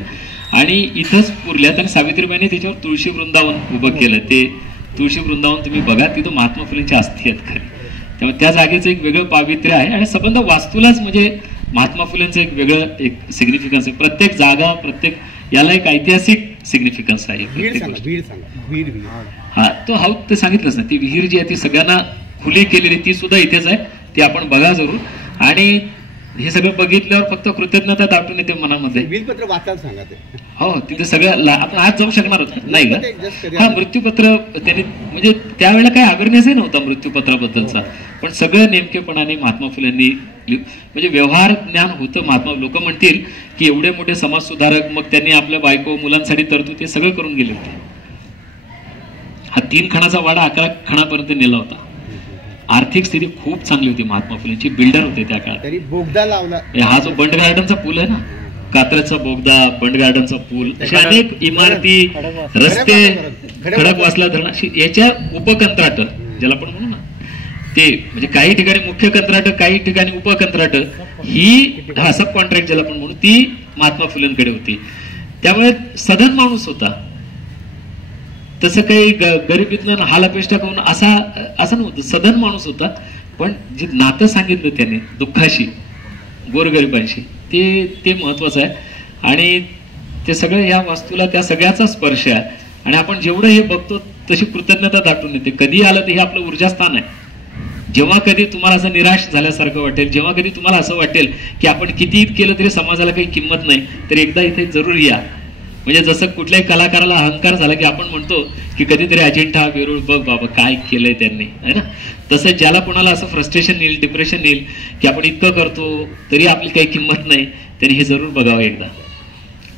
आणि इथंच पुरल्यात. आणि सावित्रीबाईंनी त्याच्यावर तुळशी वृंदावन उभं केलं. ते तुळशी वृंदावन तुम्ही बघा, तिथं महात्मा फुलेंच्या अस्थी आहेत खरी. त्यामुळे त्या जागेचं एक वेगळं पावित्र्य आहे आणि संबंध वास्तूलाच म्हणजे महात्मा फुलेंचं एक वेगळं एक सिग्निफिकन्स आहे. प्रत्येक जागा, प्रत्येक याला एक ऐतिहासिक सिग्निफिकन्स आहे. हा तो हाऊस ते सांगितलंच ना, ती विहीर जी आहे ती सगळ्यांना खुली केलेली, ती सुद्धा इथेच आहे, ती आपण बघा जरूर. आणि हे सगळं बघितल्यावर फक्त कृतज्ञता दाटून येते मनामध्ये. बिलपत्र वाचायला सांगा ते. हो, तिथे सगळं आपण आज जाऊ शकणार होत नाही का? हा, मृत्यूपत्र त्यांनी म्हणजे त्यावेळेला काही अवेअरनेसही नव्हता मृत्यूपत्राबद्दलचा, पण सगळं नेमकेपणाने महात्मा फुलेंनी म्हणजे व्यवहार ज्ञान होतं. महात्मा लोक म्हणतील की एवढे मोठे समाजसुधारक, मग त्यांनी आपल्या बायको मुलांसाठी तरतूद ते सगळं करून गेले होते. हा 3 खणाचा वाडा 11 खणापर्यंत नेला होता. आर्थिक स्थिती खूप चांगली होती महात्मा फुलेंची, बिल्डर होते त्या काळात. तरी बोगदा लावला. हा जो बंड गार्डनचा पूल आहे ना, कात्रजचा बोगदा, बंड गार्डनचा पूल, अशा अनेक इमारती, रस्ते, खडकवासला धरण, याच्या उपकंत्राट ज्याला आपण म्हणू ना, ते म्हणजे काही ठिकाणी मुख्य कंत्राट, काही ठिकाणी उपकंत्राट, ही सब कॉन्ट्रॅक्ट ज्याला आपण म्हणू, ती महात्मा फुलेंकडे होती. त्यामुळे सधन माणूस होता. तसं काही गरिबीतनं हालापेष्टा करून असं नव्हतं. सधन माणूस होता, पण जे नातं सांगितलं त्याने दुःखाशी, गोरगरिबांशी, ते महत्वाचं आहे. आणि ते सगळं या वास्तूला त्या सगळ्याचा स्पर्श आहे. आणि आपण जेवढं हे बघतो तशी कृतज्ञता दाटून येते. कधी आलं तर हे आपलं ऊर्जास्थान आहे. जेव्हा कधी तुम्हाला असं निराश झाल्यासारखं वाटेल, जेव्हा कधी तुम्हाला असं वाटेल की आपण किती केलं तरी समाजाला काही किंमत नाही, तर एकदा इथे जरूर या. म्हणजे जसं कुठल्याही कलाकाराला अहंकार झाला की आपण म्हणतो की कधीतरी अजिंठा वेरूळ बघ बाबा काय केलंय त्यांनी, है ना. तसं ज्याला कोणाला असं फ्रस्ट्रेशन येईल, डिप्रेशन येईल की आपण इतकं करतो तरी आपली काही किंमत नाही, त्यांनी हे जरूर बघावं एकदा.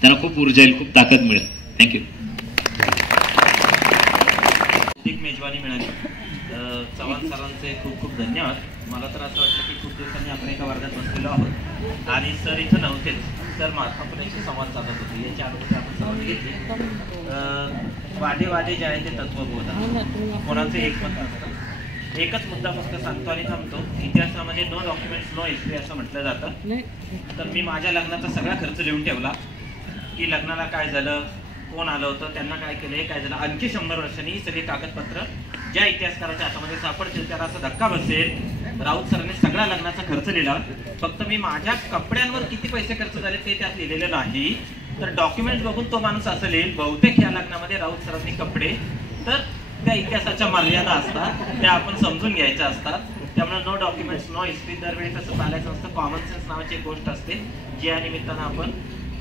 त्यांना खूप ऊर्जा येईल, खूप ताकद मिळेल. थँक्यू. मेजवानी मिळाली. चव्हाण सरांचे खूप खूप धन्यवाद. मला तर असं वाटतं की खूप दिवसांनी आपण एका वर्गात बसलेलो आहोत आणि सर इथं नव्हतेच. सर महात्मा फुलेंशी संवाद साधत होते, याची अनुभूती आपण समजून घेतली. वादे जे आहे ते तत्वबोध, कोणाचं एकमत नसतं. एकच मुद्दा फक्त सांगतो आणि थांबतो. इतिहासामध्ये नो डॉक्युमेंट्स नो हिस्ट्री असं म्हटलं जातं. तर मी माझ्या लग्नाचा सगळा खर्च लिहून ठेवला की लग्नाला काय झालं, कोण आलं होतं, त्यांना काय केलं, हे काय झालं. आणखी 100 वर्षांनी ही सगळी कागदपत्र ज्या इतिहासकाराच्या हातामध्ये सापडतील त्याला असं धक्का बसेल. राऊत सरांनी सगळा लग्नाचा खर्च लिहिला. फक्त मी माझ्या कपड्यांवर किती पैसे खर्च झाले ते त्यात लिहिलेलं नाही. तर डॉक्युमेंट बघून तो माणूस असं लिहिल, बहुतेक या लग्नामध्ये राऊत सरांनी कपडे, तर त्या इतिहासाच्या मर्यादा असतात, त्या आपण समजून घ्यायच्या असतात. त्यामुळे नो डॉक्युमेंट्स नो हिस्ट्री. दरवेळी तसं चालायचं असतं. कॉमन सेन्स नावाची एक गोष्ट असते जी या निमित्तानं आपण,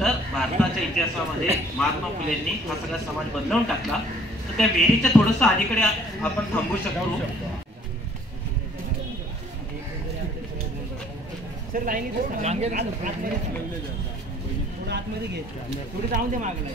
तर भारताच्या इतिहासामध्ये महात्मा फुलेंनी हा सगळा समाज बदलवून टाकला. तर त्या विहिरीच्या थोडंसं अलीकडे आपण थांबू शकतो. सर लाईनीत आतमध्ये घ्यायचं, थोडी जाऊन दे मागला.